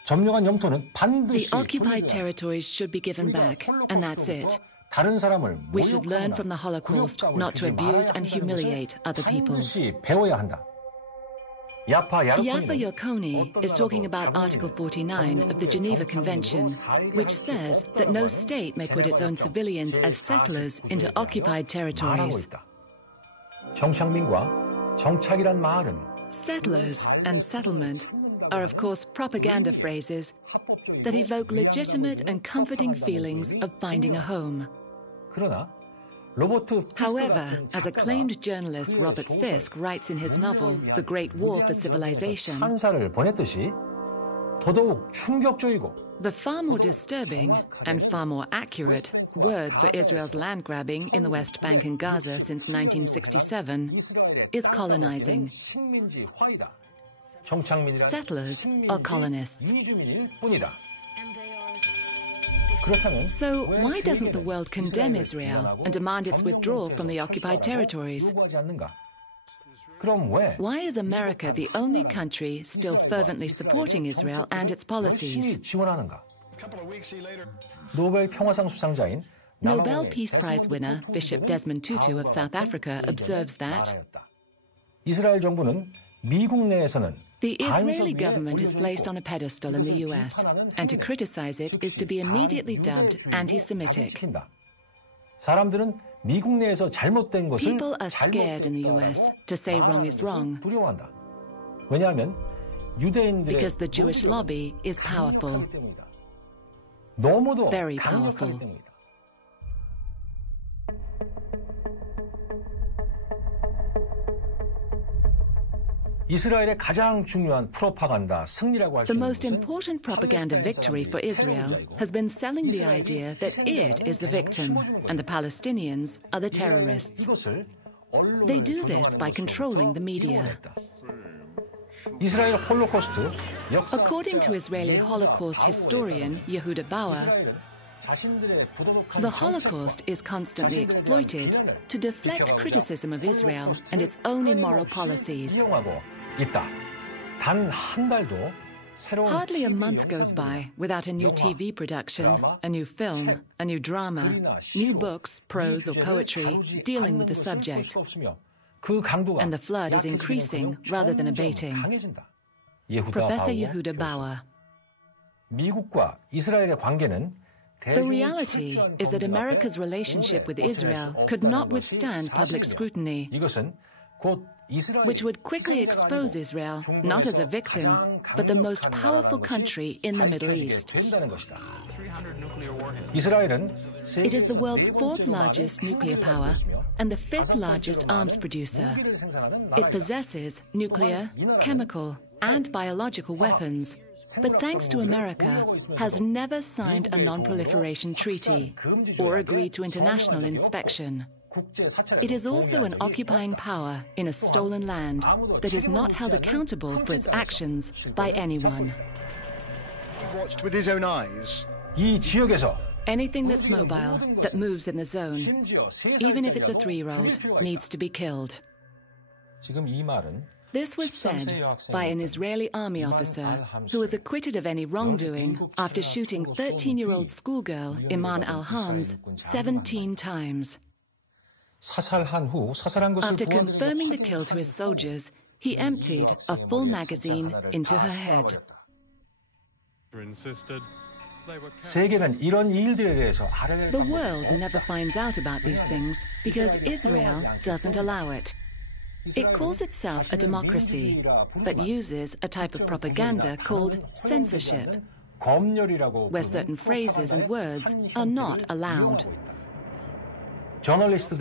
The occupied territories should be given back, and that's it. We should learn from the Holocaust not to abuse and humiliate other peoples. Yafa Yarkoni is talking about Article 49 of the Geneva Convention, which says that no state may put its own civilians as settlers into occupied territories. Settlers and settlement are, of course, propaganda phrases that evoke legitimate and comforting feelings of finding a home. However, as acclaimed journalist Robert Fisk writes in his novel, The Great War for Civilization, the far more disturbing and far more accurate word for Israel's land grabbing in the West Bank and Gaza since 1967 is colonizing. Settlers are colonists. So why doesn't the world condemn Israel and demand its withdrawal from the occupied territories? Why is America the only country still fervently supporting Israel and its policies? Nobel Peace Prize winner Bishop Desmond Tutu of South Africa observes that the Israeli government is placed on a pedestal in the US, and to criticize it is to be immediately dubbed anti-Semitic. People are scared in the US to say wrong is wrong, because the Jewish lobby is powerful, very powerful. The most important propaganda victory for Israel has been selling the idea that it is the victim and the Palestinians are the terrorists. They do this by controlling the media. According to Israeli Holocaust historian Yehuda Bauer, the Holocaust is constantly exploited to deflect criticism of Israel and its own immoral policies. Hardly a month goes by without a new TV production, a new film, a new drama, new books, prose or poetry dealing with the subject. And the flood is increasing rather than abating. Professor Yehuda Bauer. The reality is that America's relationship with Israel could not withstand public scrutiny, which would quickly expose Israel not as a victim, but the most powerful country in the Middle East. It is the world's 4th largest nuclear power and the 5th largest arms producer. It possesses nuclear, chemical, and biological weapons, but thanks to America, has never signed a non-proliferation treaty or agreed to international inspection. It is also an occupying power in a stolen land that is not held accountable for its actions by anyone. watched with his own eyes. 이 지역에서 Anything that's mobile, that moves in the zone, even if it's a 3-year-old, needs to be killed. 지금 이 말은 This was said by an Israeli army officer who was acquitted of any wrongdoing after shooting 13-year-old schoolgirl Iman al-Hams 17 times. 사살한 후 사살한 것을 After confirming the kill to his soldiers, he emptied a full magazine into her head. 세계는 이런 일들에 대해서 The world never finds out about these things because Israel doesn't allow it. It calls itself a democracy, but uses a type of propaganda called censorship, where certain phrases and words are not allowed. Journalists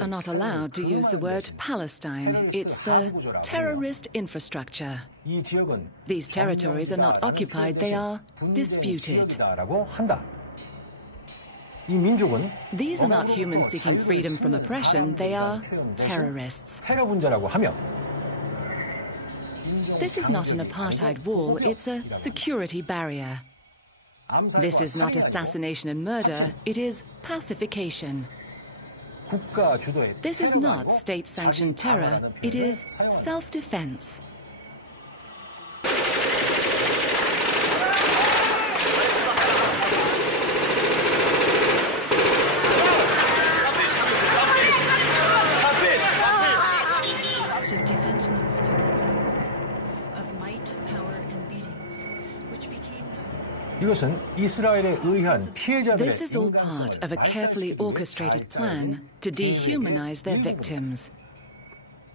are not allowed to use the word Palestine. It's the terrorist infrastructure. These territories are not occupied, they are disputed. These are not humans seeking freedom from oppression, they are terrorists. This is not an apartheid wall, it's a security barrier. This is not assassination and murder, it is pacification. This is not state-sanctioned terror, it is self-defense. This is all part of a carefully orchestrated plan to dehumanize their victims.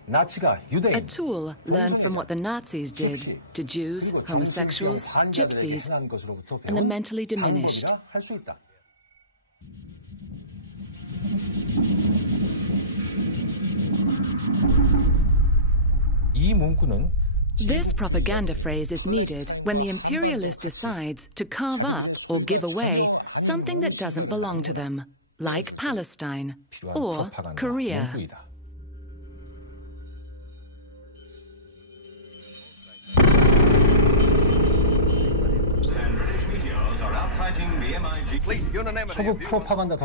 A tool learned from what the Nazis did to Jews, homosexuals, gypsies, and the mentally diminished. This propaganda phrase is needed when the imperialist decides to carve up or give away something that doesn't belong to them, like Palestine or Korea.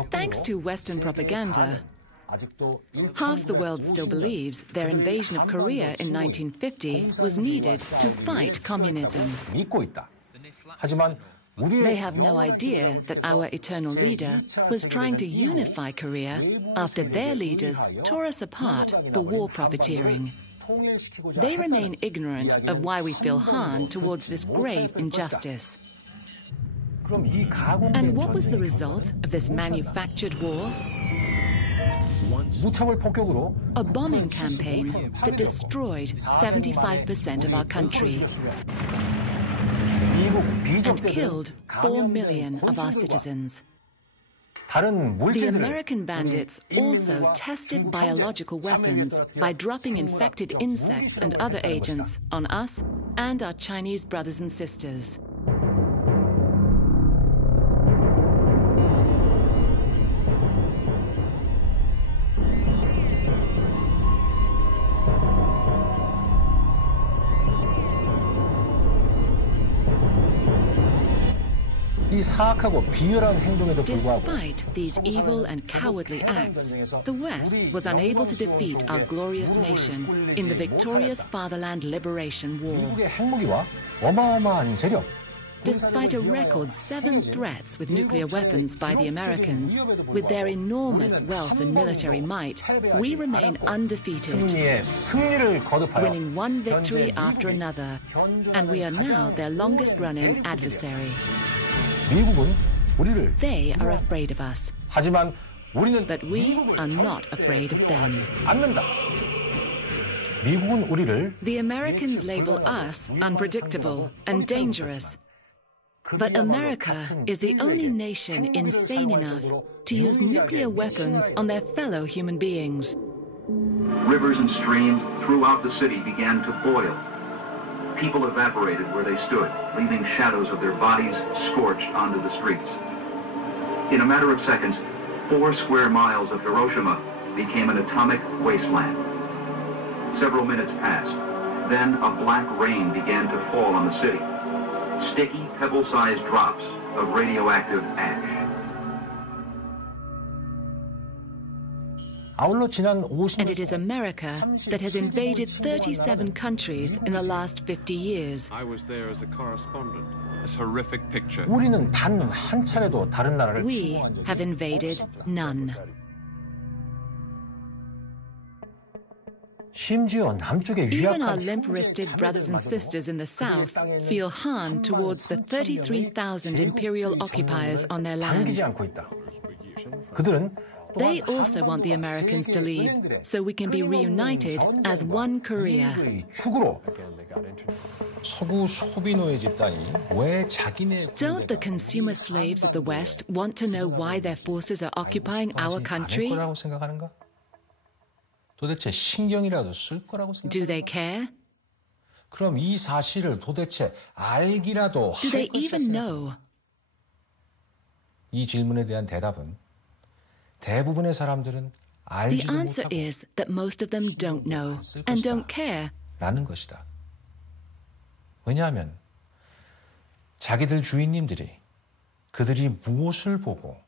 Thanks to Western propaganda, half the world still believes their invasion of Korea in 1950 was needed to fight communism. They have no idea that our eternal leader was trying to unify Korea after their leaders tore us apart for war profiteering. They remain ignorant of why we feel harm towards this grave injustice. And what was the result of this manufactured war? A bombing campaign that destroyed 75% of our country and killed 4 million of our citizens. The American bandits also tested biological weapons by dropping infected insects and other agents on us and our Chinese brothers and sisters. Despite these evil and cowardly acts, the West was unable to defeat our glorious nation in the victorious Fatherland Liberation War. Despite a record 7 threats with nuclear weapons by the Americans, with their enormous wealth and military might, we remain undefeated, winning one victory after another, and we are now their longest-running adversary. They are afraid of us, but we are not afraid of them. The Americans label us unpredictable and dangerous, but America is the only nation insane enough to use nuclear weapons on their fellow human beings. Rivers and streams throughout the city began to boil. People evaporated where they stood, leaving shadows of their bodies scorched onto the streets. In a matter of seconds, 4 square miles of Hiroshima became an atomic wasteland. Several minutes passed. Then a black rain began to fall on the city. sticky, pebble-sized drops of radioactive ash. And it is America that has invaded 37 countries in the last 50 years. I was there as a correspondent. This horrific picture. We have invaded none. Even our limp-wristed brothers and sisters in the South feel harmed towards the 33,000 imperial occupiers on their land. They also want the Americans to leave, so we can be reunited as one Korea. Don't the consumer slaves of the West want to know why their forces are occupying our country? Do they care? Do they even know? The answer is that most of them don't know and don't care.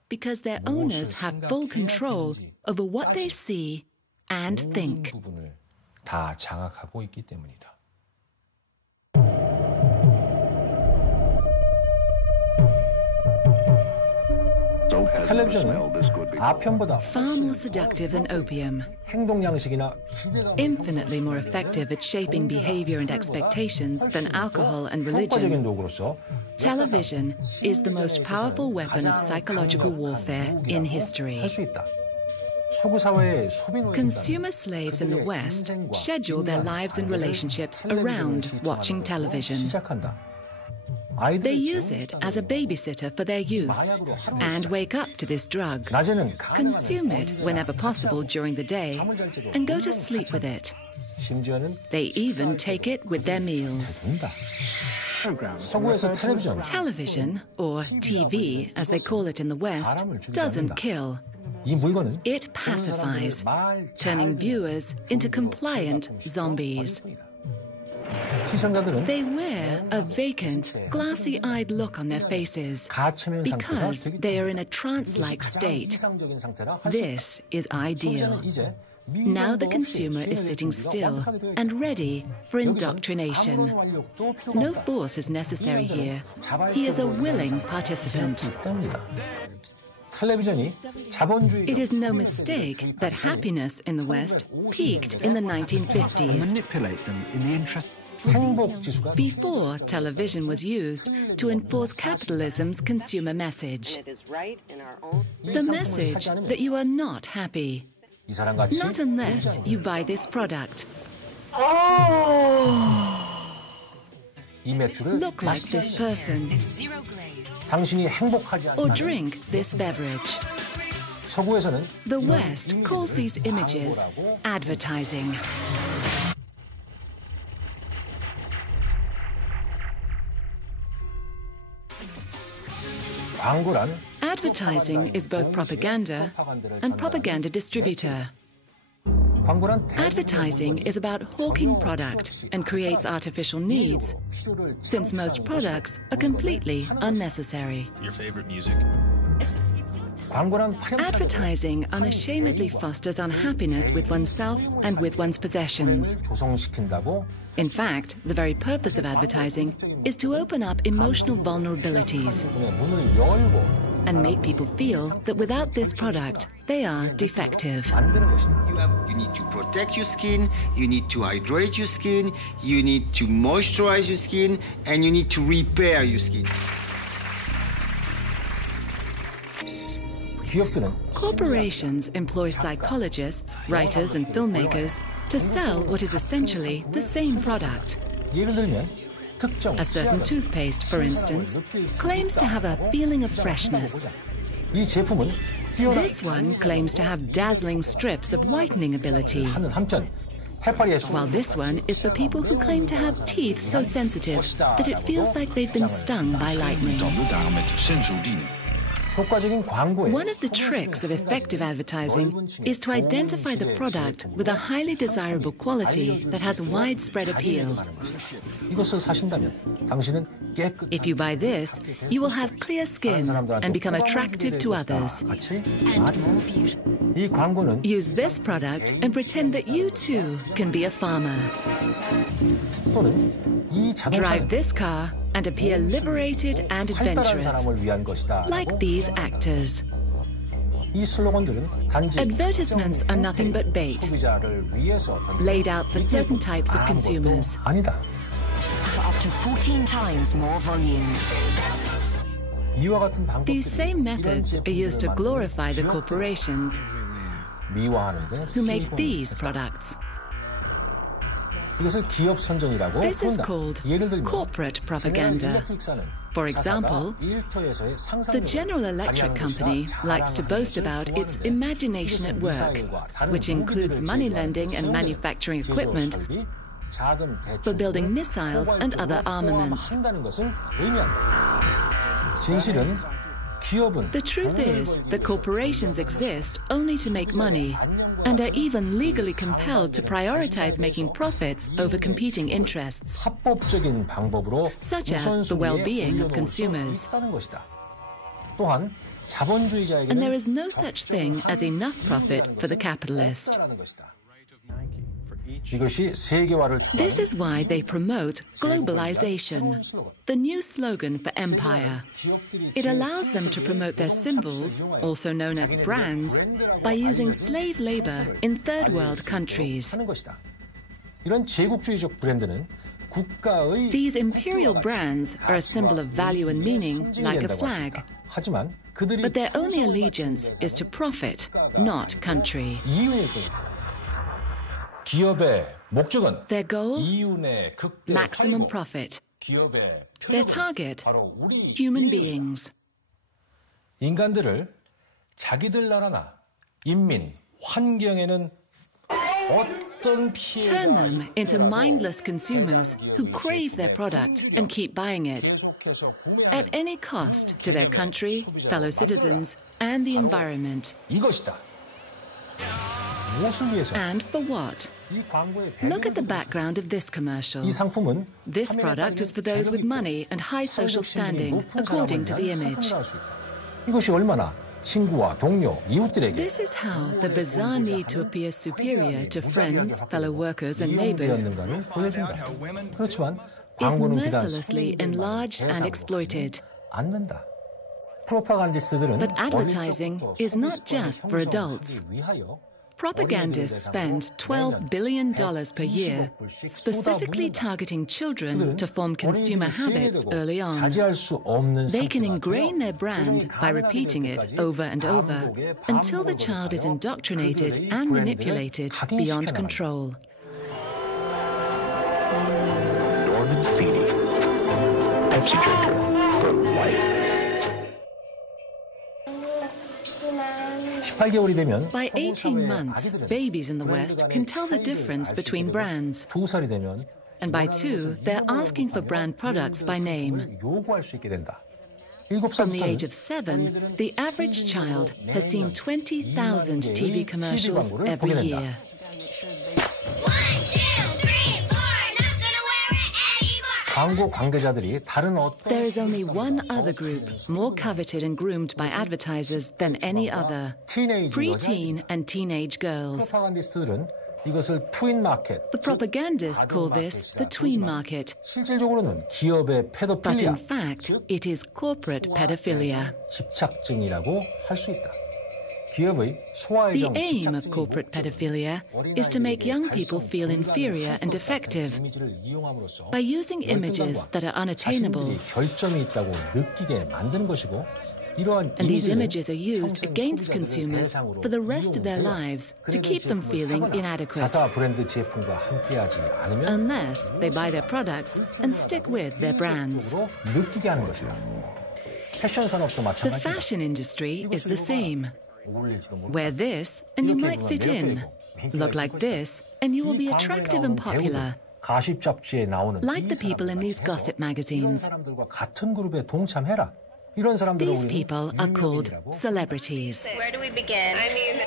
Because their owners have full control over what they see and think. Far more seductive than opium, infinitely more effective at shaping behavior and expectations than alcohol and religion, television is the most powerful weapon of psychological warfare in history. Consumer slaves in the West schedule their lives and relationships around watching television. They use it as a babysitter for their youth and wake up to this drug, consume it whenever possible during the day, and go to sleep with it. They even take it with their meals. Television, or TV as they call it in the West, doesn't kill. It pacifies, turning viewers into compliant zombies. They wear a vacant, glassy-eyed look on their faces because they are in a trance-like state. This is ideal. Now the consumer is sitting still and ready for indoctrination. No force is necessary here. He is a willing participant. It is no mistake that happiness in the West peaked in the 1950s. Before television was used to enforce capitalism's consumer message. The message that you are not happy. Not unless you buy this product. Look like this person. Or drink this beverage. The West calls these images advertising. Advertising is both propaganda and propaganda distributor. Advertising is about hawking product and creates artificial needs, since most products are completely unnecessary. Your favorite music? Advertising unashamedly fosters unhappiness with oneself and with one's possessions. In fact, the very purpose of advertising is to open up emotional vulnerabilities and make people feel that without this product, they are defective. You need to protect your skin, you need to hydrate your skin, you need to moisturize your skin, and you need to repair your skin. Corporations employ psychologists, writers, and filmmakers to sell what is essentially the same product. A certain toothpaste, for instance, claims to have a feeling of freshness. This one claims to have dazzling strips of whitening ability, while this one is for people who claim to have teeth so sensitive that it feels like they've been stung by lightning. One of the tricks of effective advertising is to identify the product with a highly desirable quality that has widespread appeal. If you buy this, you will have clear skin and become attractive to others. And more beautiful. Use this product and pretend that you too can be a farmer. Drive this car and appear liberated and adventurous, like these actors. Advertisements are nothing but bait, laid out for certain types of consumers. For up to 14 times more volume. These same methods are used to glorify the corporations who make these products. This is called corporate propaganda. For example, the General Electric Company likes to boast about its imagination at work, which includes money lending and manufacturing equipment for building missiles and other armaments. The truth is that corporations exist only to make money and are even legally compelled to prioritize making profits over competing interests, such as the well-being of consumers. And there is no such thing as enough profit for the capitalist. This is why they promote globalization, the new slogan for empire. It allows them to promote their symbols, also known as brands, by using slave labor in third world countries. These imperial brands are a symbol of value and meaning, like a flag. But their only allegiance is to profit, not country. Their goal? Maximum profit. Their target? Human beings. 인간들을 자기들 나라나 인민, 환경에는 어떤 피해가 Turn them into mindless consumers who crave their product and keep buying it at any cost to their country, fellow citizens, and the environment. 이것이다. And for what? Look at the background of this commercial. This product is for those with money and high social standing, according to the image. This is how the bizarre need to appear superior to friends, fellow workers, and neighbors is mercilessly enlarged and exploited. But advertising is not just for adults. Propagandists spend $12 billion per year specifically targeting children to form consumer habits early on. They can ingrain their brand by repeating it over and over until the child is indoctrinated and manipulated beyond control. Norman Feeney, Pepsi drinker for life. By 18 months, babies in the West can tell the difference between brands. And by 2, they're asking for brand products by name. From the age of 7, the average child has seen 20,000 TV commercials every year. There is only one other group more coveted and groomed by advertisers than any other: preteen and teenage girls. The propagandists call this the tween market. But in fact, it is corporate pedophilia. The aim of corporate pedophilia is to make young people feel inferior and defective by using images that are unattainable. And these images are used against consumers for the rest of their lives to keep them feeling inadequate, unless they buy their products and stick with their brands. The fashion industry is the same. Wear this and you might fit in. Look like this and you will be attractive and popular, like the people in these gossip magazines. These people are called celebrities. Where do we begin? I mean...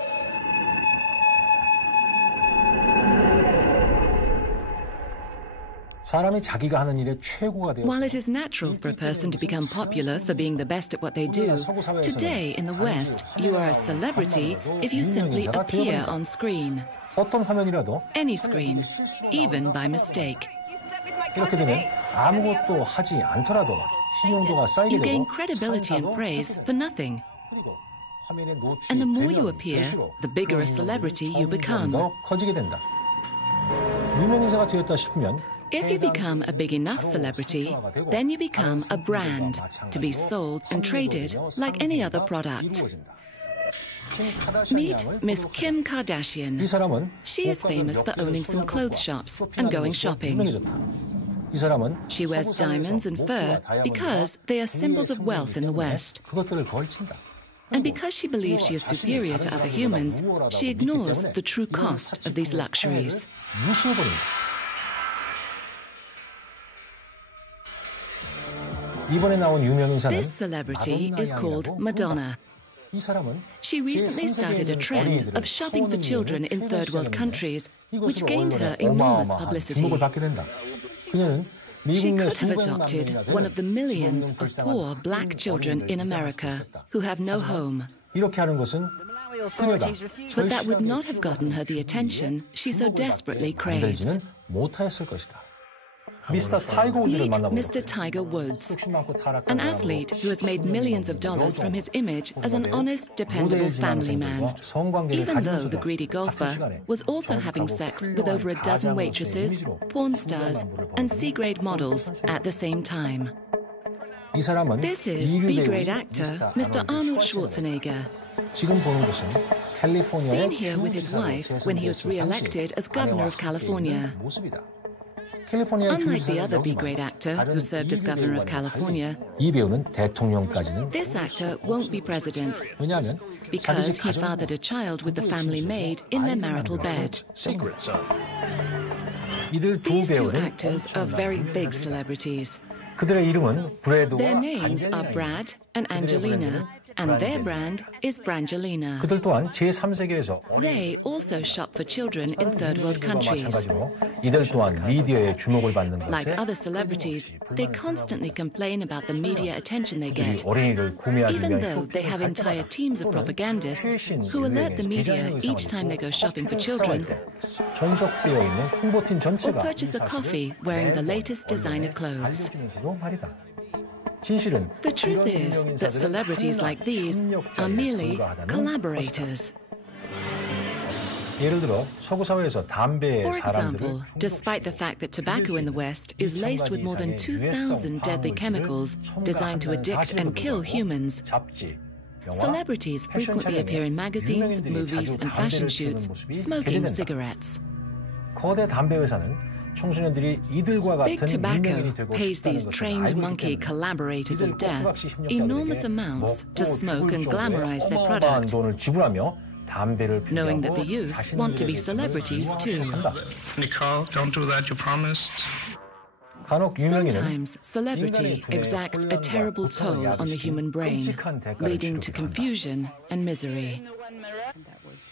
While it is natural for a person to become popular for being the best at what they do, today in the West, you are a celebrity if you simply appear on screen. Any screen, even by mistake. You gain credibility and praise for nothing. And the more you appear, the bigger a celebrity you become. If you become a big enough celebrity, then you become a brand to be sold and traded like any other product. Meet Miss Kim Kardashian. She is famous for owning some clothes shops and going shopping. She wears diamonds and fur because they are symbols of wealth in the West. And because she believes she is superior to other humans, she ignores the true cost of these luxuries. This celebrity is called Madonna. She recently started a trend of shopping for children in third world countries, which gained her enormous publicity. She could have adopted one of the millions of poor black children in America who have no home. But that would not have gotten her the attention she so desperately craves. Meet Mr. Tiger Woods, an athlete who has made millions of dollars from his image as an honest, dependable family man, even though the greedy golfer was also having sex with over a dozen waitresses, porn stars, and C-grade models at the same time. This is B-grade actor Mr. Arnold Schwarzenegger. Seen here with his wife when he was re-elected as governor of California. Unlike the other B-grade actor who served as governor of California, this actor won't be president because he fathered a child with the family maid in their marital bed. These two actors are very big celebrities. Their names are Brad and Angelina, and their brand is Brangelina. They also shop for children in third world countries. Like other celebrities, they constantly complain about the media attention they get, even though they have entire teams of propagandists who alert the media each time they go shopping for children, or purchase a coffee wearing the latest designer clothes. The truth is that celebrities like these are merely collaborators. For example, despite the fact that tobacco in the West is laced with more than 2,000 deadly chemicals designed to addict and kill humans, celebrities frequently appear in magazines, movies, and fashion shoots smoking cigarettes. Big Tobacco pays these trained monkey collaborators of death enormous amounts to smoke and glamorize their product, knowing that the youth want to be celebrities too. Nicole, don't do that, you promised. Sometimes celebrity exacts a terrible toll on the human brain, leading to confusion and misery.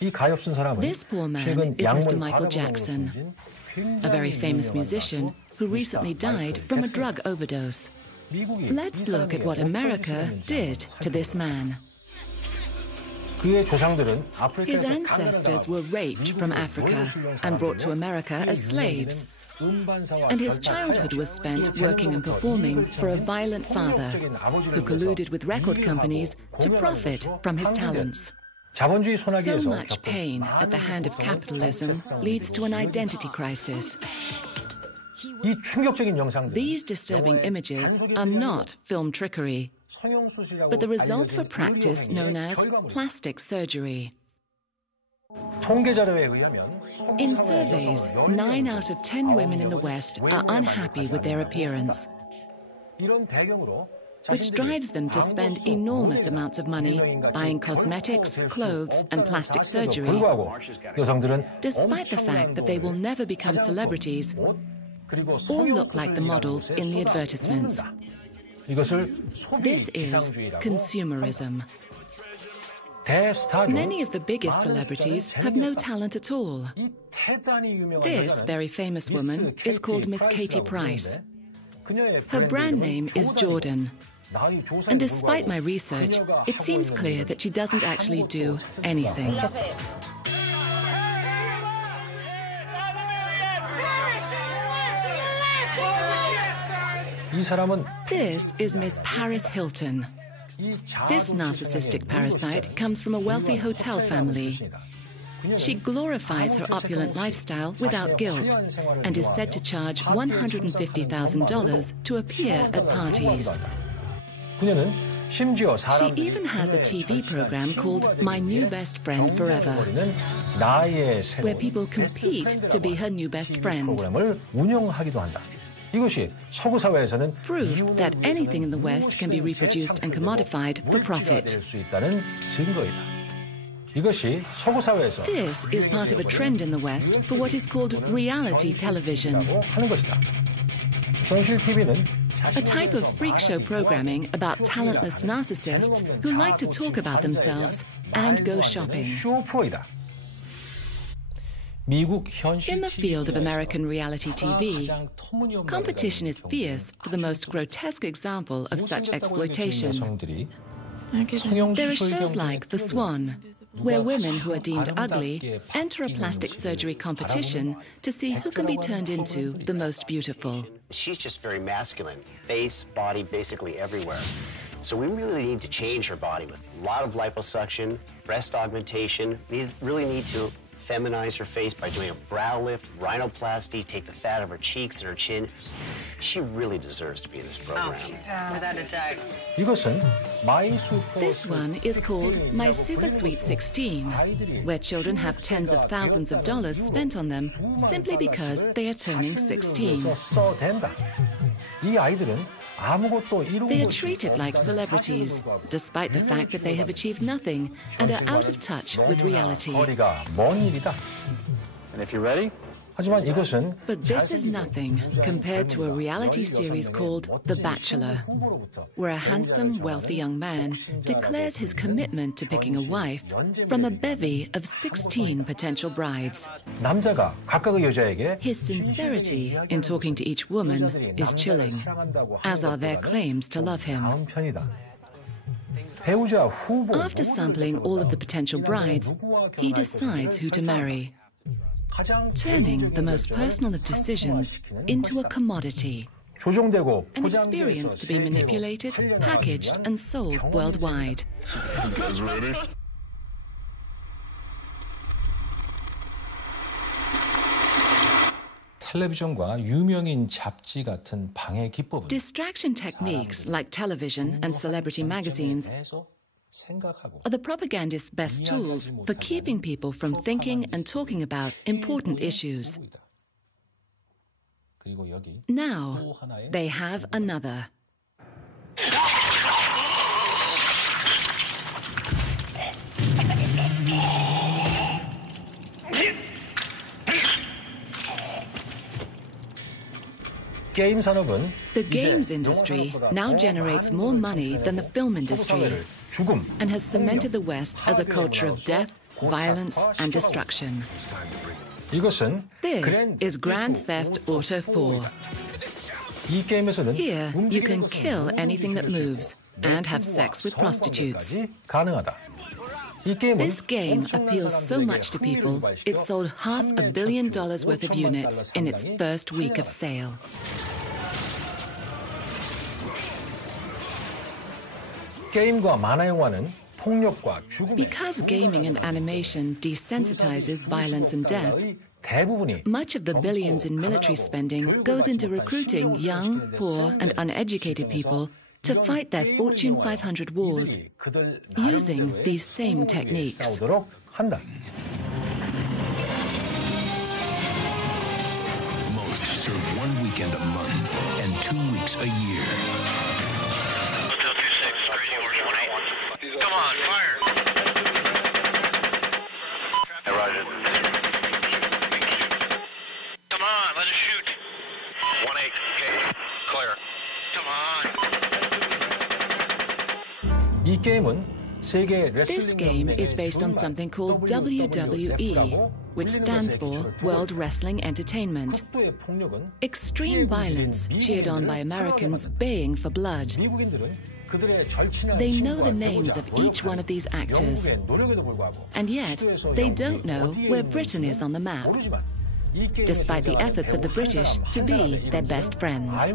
This poor man is Mr. Michael Jackson, a very famous musician who recently died from a drug overdose. Let's look at what America did to this man. His ancestors were raped from Africa and brought to America as slaves, and his childhood was spent working and performing for a violent father who colluded with record companies to profit from his talents. So much pain at the hand of capitalism leads to an identity crisis. These disturbing images are not film trickery, but the result of a practice known as plastic surgery. In surveys, 9 out of 10 women in the West are unhappy with their appearance, which drives them to spend enormous amounts of money buying cosmetics, clothes, and plastic surgery, despite the fact that they will never become celebrities or look like the models in the advertisements. This is consumerism. Many of the biggest celebrities have no talent at all. This very famous woman is called Miss Katie Price. Her brand name is Jordan. And despite my research, it seems clear that she doesn't actually do anything. This is Miss Paris Hilton. This narcissistic parasite comes from a wealthy hotel family. She glorifies her opulent lifestyle without guilt and is said to charge $150,000 to appear at parties. She even has a TV program called My New Best Friend Forever, where people compete to be her new best friend. Proof that anything in the West can be reproduced and commodified for profit. This is part of a trend in the West for what is called reality television. A type of freak show programming about talentless narcissists who like to talk about themselves and go shopping. In the field of American reality TV, competition is fierce for the most grotesque example of such exploitation. There are shows like The Swan, where women who are deemed ugly enter a plastic surgery competition to see who can be turned into the most beautiful. She's just very masculine, face, body, basically everywhere. So we really need to change her body with a lot of liposuction, breast augmentation. We really need to feminize her face by doing a brow lift, rhinoplasty, take the fat of her cheeks and her chin. She really deserves to be in this program. Without a doubt. This one is called My Super Sweet 16, where children have tens of thousands of dollars spent on them simply because they are turning 16. They are treated like celebrities, despite the fact that they have achieved nothing and are out of touch with reality. And if you're ready? But this is nothing compared to a reality series called The Bachelor, where a handsome, wealthy young man declares his commitment to picking a wife from a bevy of 16 potential brides. His sincerity in talking to each woman is chilling, as are their claims to love him. After sampling all of the potential brides, he decides who to marry, turning the most personal of decisions into a commodity, an experience to be manipulated, packaged, and sold worldwide. You guys ready? Distraction techniques like television and celebrity magazines are the propagandist's best tools for keeping people from thinking and talking about important issues. Now, they have another. The games industry now generates more money than the film industry and has cemented the West as a culture of death, violence, and destruction. This is Grand Theft Auto 4. Here, you can kill anything that moves and have sex with prostitutes. This game appeals so much to people, it sold $500 million worth of units in its first week of sale. Because gaming and animation desensitizes violence and death, much of the billions in military spending goes into recruiting young, poor, and uneducated people to fight their Fortune 500 wars using these same techniques. Most serve 1 weekend a month and 2 weeks a year. Hotel 26, Crazy Horse 18. Come on, fire! Hey, Roger. Come on, let us shoot. 18, Cage, clear. Come on. This game is based on something called WWE, which stands for World Wrestling Entertainment. Extreme violence cheered on by Americans baying for blood. They know the names of each one of these actors, and yet they don't know where Britain is on the map, despite the efforts of the British to be their best friends.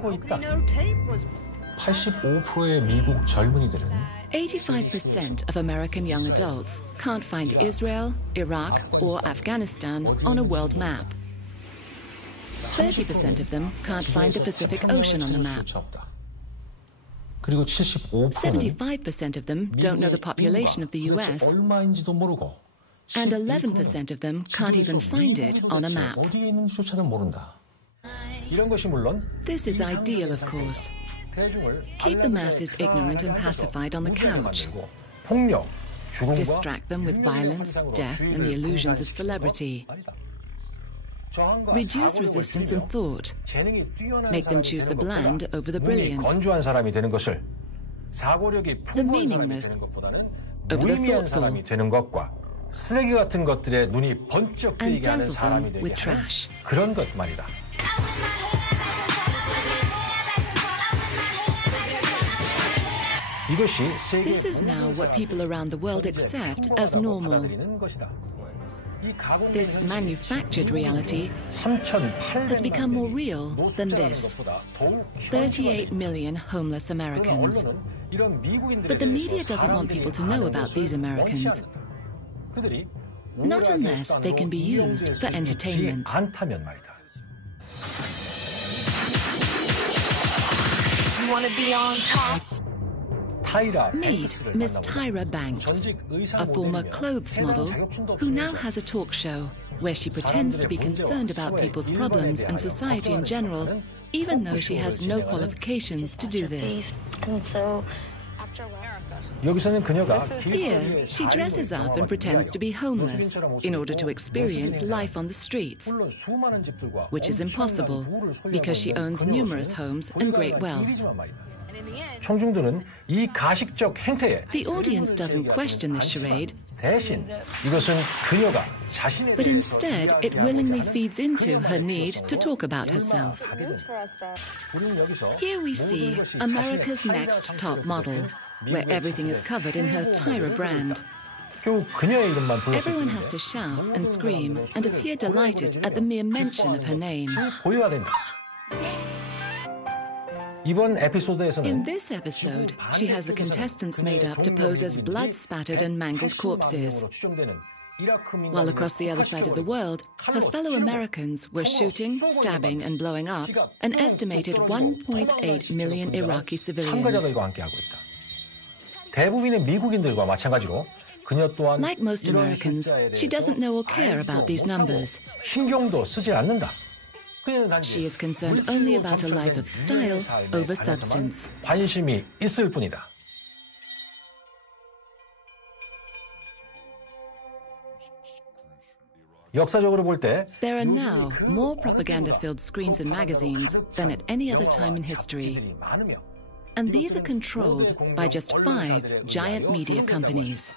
85%의 미국 젊은이들은 85% of American young adults can't find Israel, Iraq, or Afghanistan on a world map. 30% of them can't find the Pacific Ocean on the map. 그리고 75%는 75% of them don't know the population of the US, 얼마인지도 모르고 and 11% of them can't even find it on a map. 어디에 있는지조차도 모른다. 이런 것이 물론 This is ideal, of course. Keep the masses ignorant and pacified on the couch. 폭력, Distract them with violence, death, and the illusions of celebrity. Reduce resistance and thought. Make them choose the bland over the brilliant, 건조한 사람이 되는 것을 the meaningless over the thoughtful, 사람이 되는 것과 쓰레기 같은 것들에 눈이 번쩍 and 뜨이게 하는 dazzle 사람이 them 되게 with 하는 trash. 그런 것 말이다. This is now what people around the world accept as normal. This manufactured reality has become more real than this. 38 million homeless Americans. But the media doesn't want people to know about these Americans. Not unless they can be used for entertainment. You want to be on top? Meet Miss Tyra Banks, a former clothes model who now has a talk show where she pretends to be concerned about people's problems and society in general, even though she has no qualifications to do this. And so, Here, she dresses up and pretends to be homeless in order to experience life on the streets, which is impossible because she owns numerous homes and great wealth. 청중들은 이 가식적 행태에 The audience doesn't question this charade, 대신 이것은 그녀가 자신에 but instead it willingly feeds into her need to talk about herself. Here we see America's Next Top Model, where everything is covered in her Tyra brand. 겨우 그녀의 이름만 Everyone has to shout and scream and appear delighted at the mere mention of her name. 보여야 된다. 이번 에피소드에서는 In this episode, she has the contestants made up to pose as blood-spattered and mangled corpses, while across the other side of the world, her fellow Americans were shooting, stabbing, and blowing up an estimated 1.8 million Iraqi civilians. 참가자들과 함께하고 있다. 대부분의 미국인들과 마찬가지로 그녀 또한 Like most Americans, she doesn't know or care about these numbers. 신경도 쓰지 않는다. She is concerned only about a life of style over substance. 관심이 있을 뿐이다. 역사적으로 볼 때 There are now more propaganda-filled screens and magazines than at any other time in history. And these are controlled by just 5 giant media companies.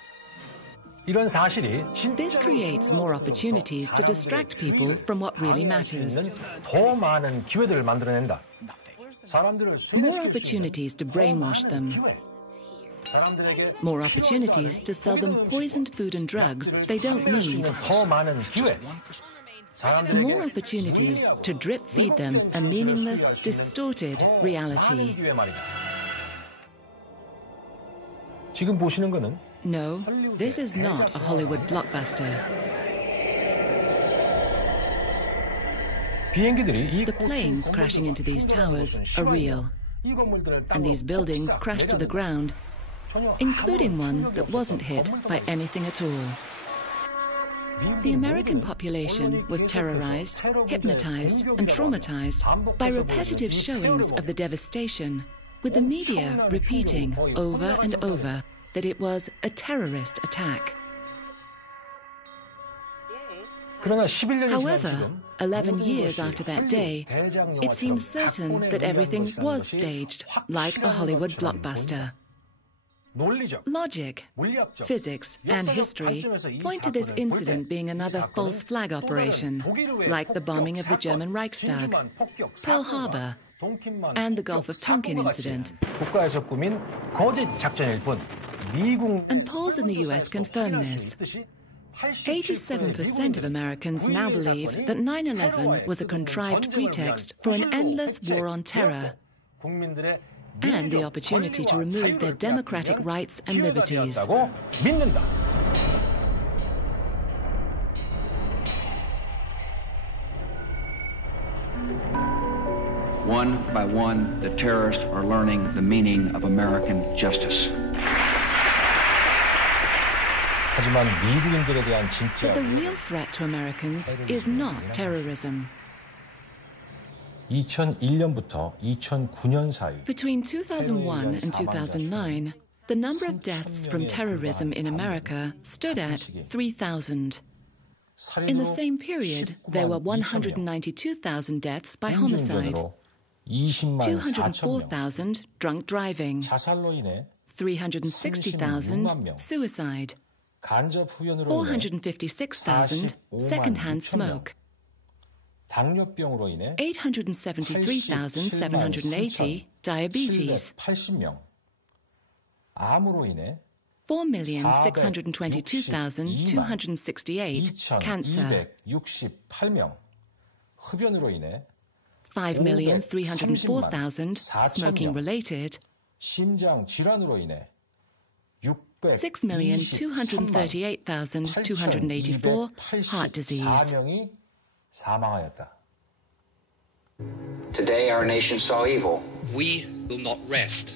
이런 사실이 This creates more opportunities to distract people from what really matters. 더 많은 기회들을 만들어낸다. More opportunities to brainwash them. More opportunities to sell them poisoned food and drugs they don't need. 더 많은 기회. More opportunities to drip-feed them a meaningless, distorted reality. 지금 보시는 거는 No, this is not a Hollywood blockbuster. The planes crashing into these towers are real, and these buildings crashed to the ground, including one that wasn't hit by anything at all. The American population was terrorized, hypnotized, and traumatized by repetitive showings of the devastation, with the media repeating over and over that it was a terrorist attack. However, 11 years after that day, it seems certain that everything was staged like a Hollywood blockbuster. Logic, physics, and history point to this incident being another false flag operation, like the bombing of the German Reichstag, Pearl Harbor, and the Gulf of Tonkin incident. And polls in the US confirm this. 87% of Americans now believe that 9/11 was a contrived pretext for an endless war on terror and the opportunity to remove their democratic rights and liberties. One by one, the terrorists are learning the meaning of American justice. But the real threat to Americans is not terrorism. 2001부터 2009년 사이 Between 2001 and 2009, the number of deaths from terrorism in America stood at 3,000. In the same period, there were 192,000 deaths by homicide, 204,000 drunk driving, 360,000 suicide, 456,000 second-hand smoke, 873,780 diabetes, 4,622,268 cancer, 5,304,000 smoking-related, 6,238,284 heart disease. Today, our nation saw evil. We will not rest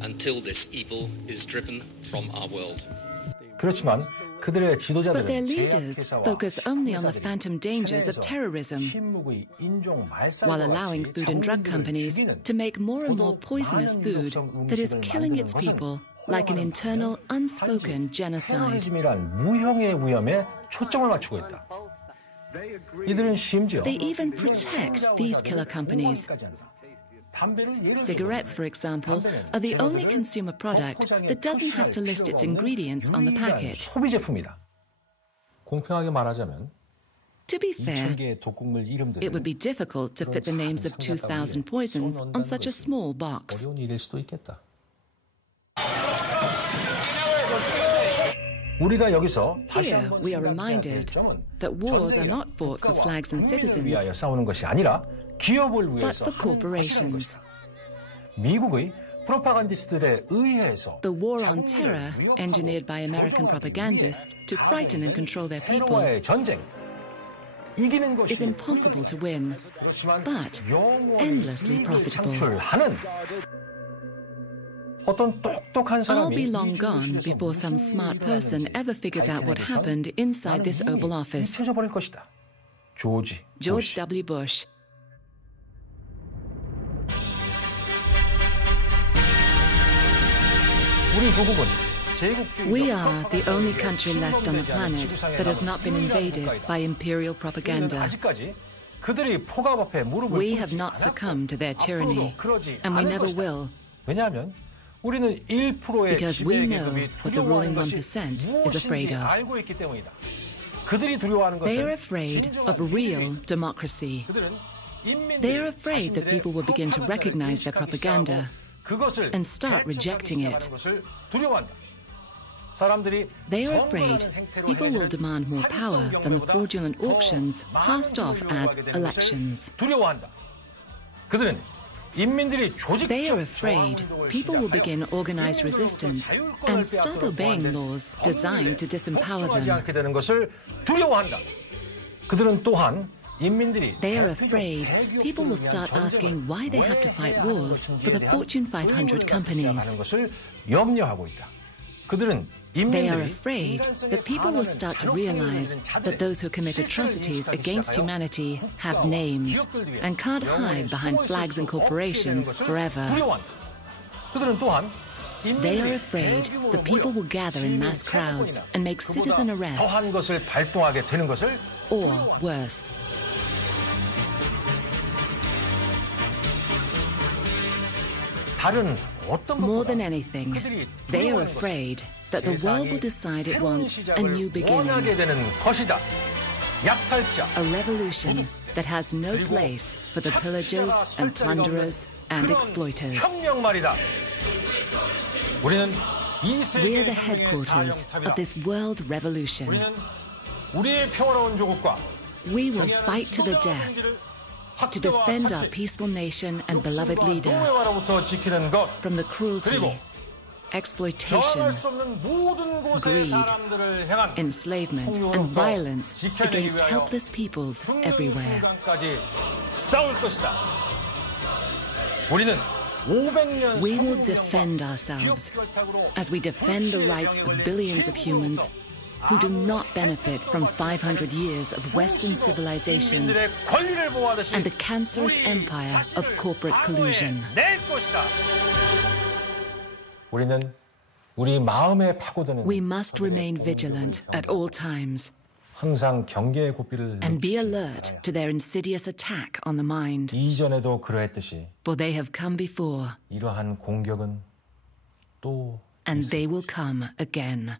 until this evil is driven from our world. But their leaders focus only on the phantom dangers of terrorism, while allowing food and drug companies to make more and more poisonous food that is killing its people like an internal, unspoken genocide. They even protect these killer companies. Cigarettes, for example, are the only consumer product that doesn't have to list its ingredients on the packet. To be fair, it would be difficult to fit the names of 2,000 poisons on such a small box. Here, we are reminded that wars are not fought for flags and citizens, but for corporations. The war on terror, engineered by American propagandists to frighten and control their people, is impossible to win, but endlessly profitable. I'll be long gone before some smart person ever figures out what happened inside this Oval Office. George W. Bush. We are the only country left on the planet that has not been invaded by imperial propaganda. We have not succumbed to their tyranny, and we never will. Because we know what the ruling 1% is afraid of. They are afraid of real democracy. They are afraid that people will begin to recognize their propaganda and start rejecting it. They are afraid people will demand more power than the fraudulent auctions passed off as elections. They are afraid people will begin organized resistance and stop obeying laws designed to disempower them. They are afraid people will start asking why they have to fight wars for the Fortune 500 companies. They are afraid that people will start to realize that those who commit atrocities against humanity have names and can't hide behind flags and corporations forever. They are afraid that people will gather in mass crowds and make citizen arrests, or worse. More than anything, they are afraid that the world will decide it wants a new beginning. A revolution that has no place for the pillagers and plunderers and exploiters. We are the headquarters of this world revolution. We will fight to the death to defend our peaceful nation and beloved leader from the cruelty, exploitation, greed, enslavement, and violence against helpless peoples everywhere. We will defend ourselves as we defend the rights of billions of humans who do not benefit from 500 years of Western civilization and the cancerous empire of corporate collusion. We must remain vigilant at all times and be alert to their insidious attack on the mind. For they have come before, and they will come again.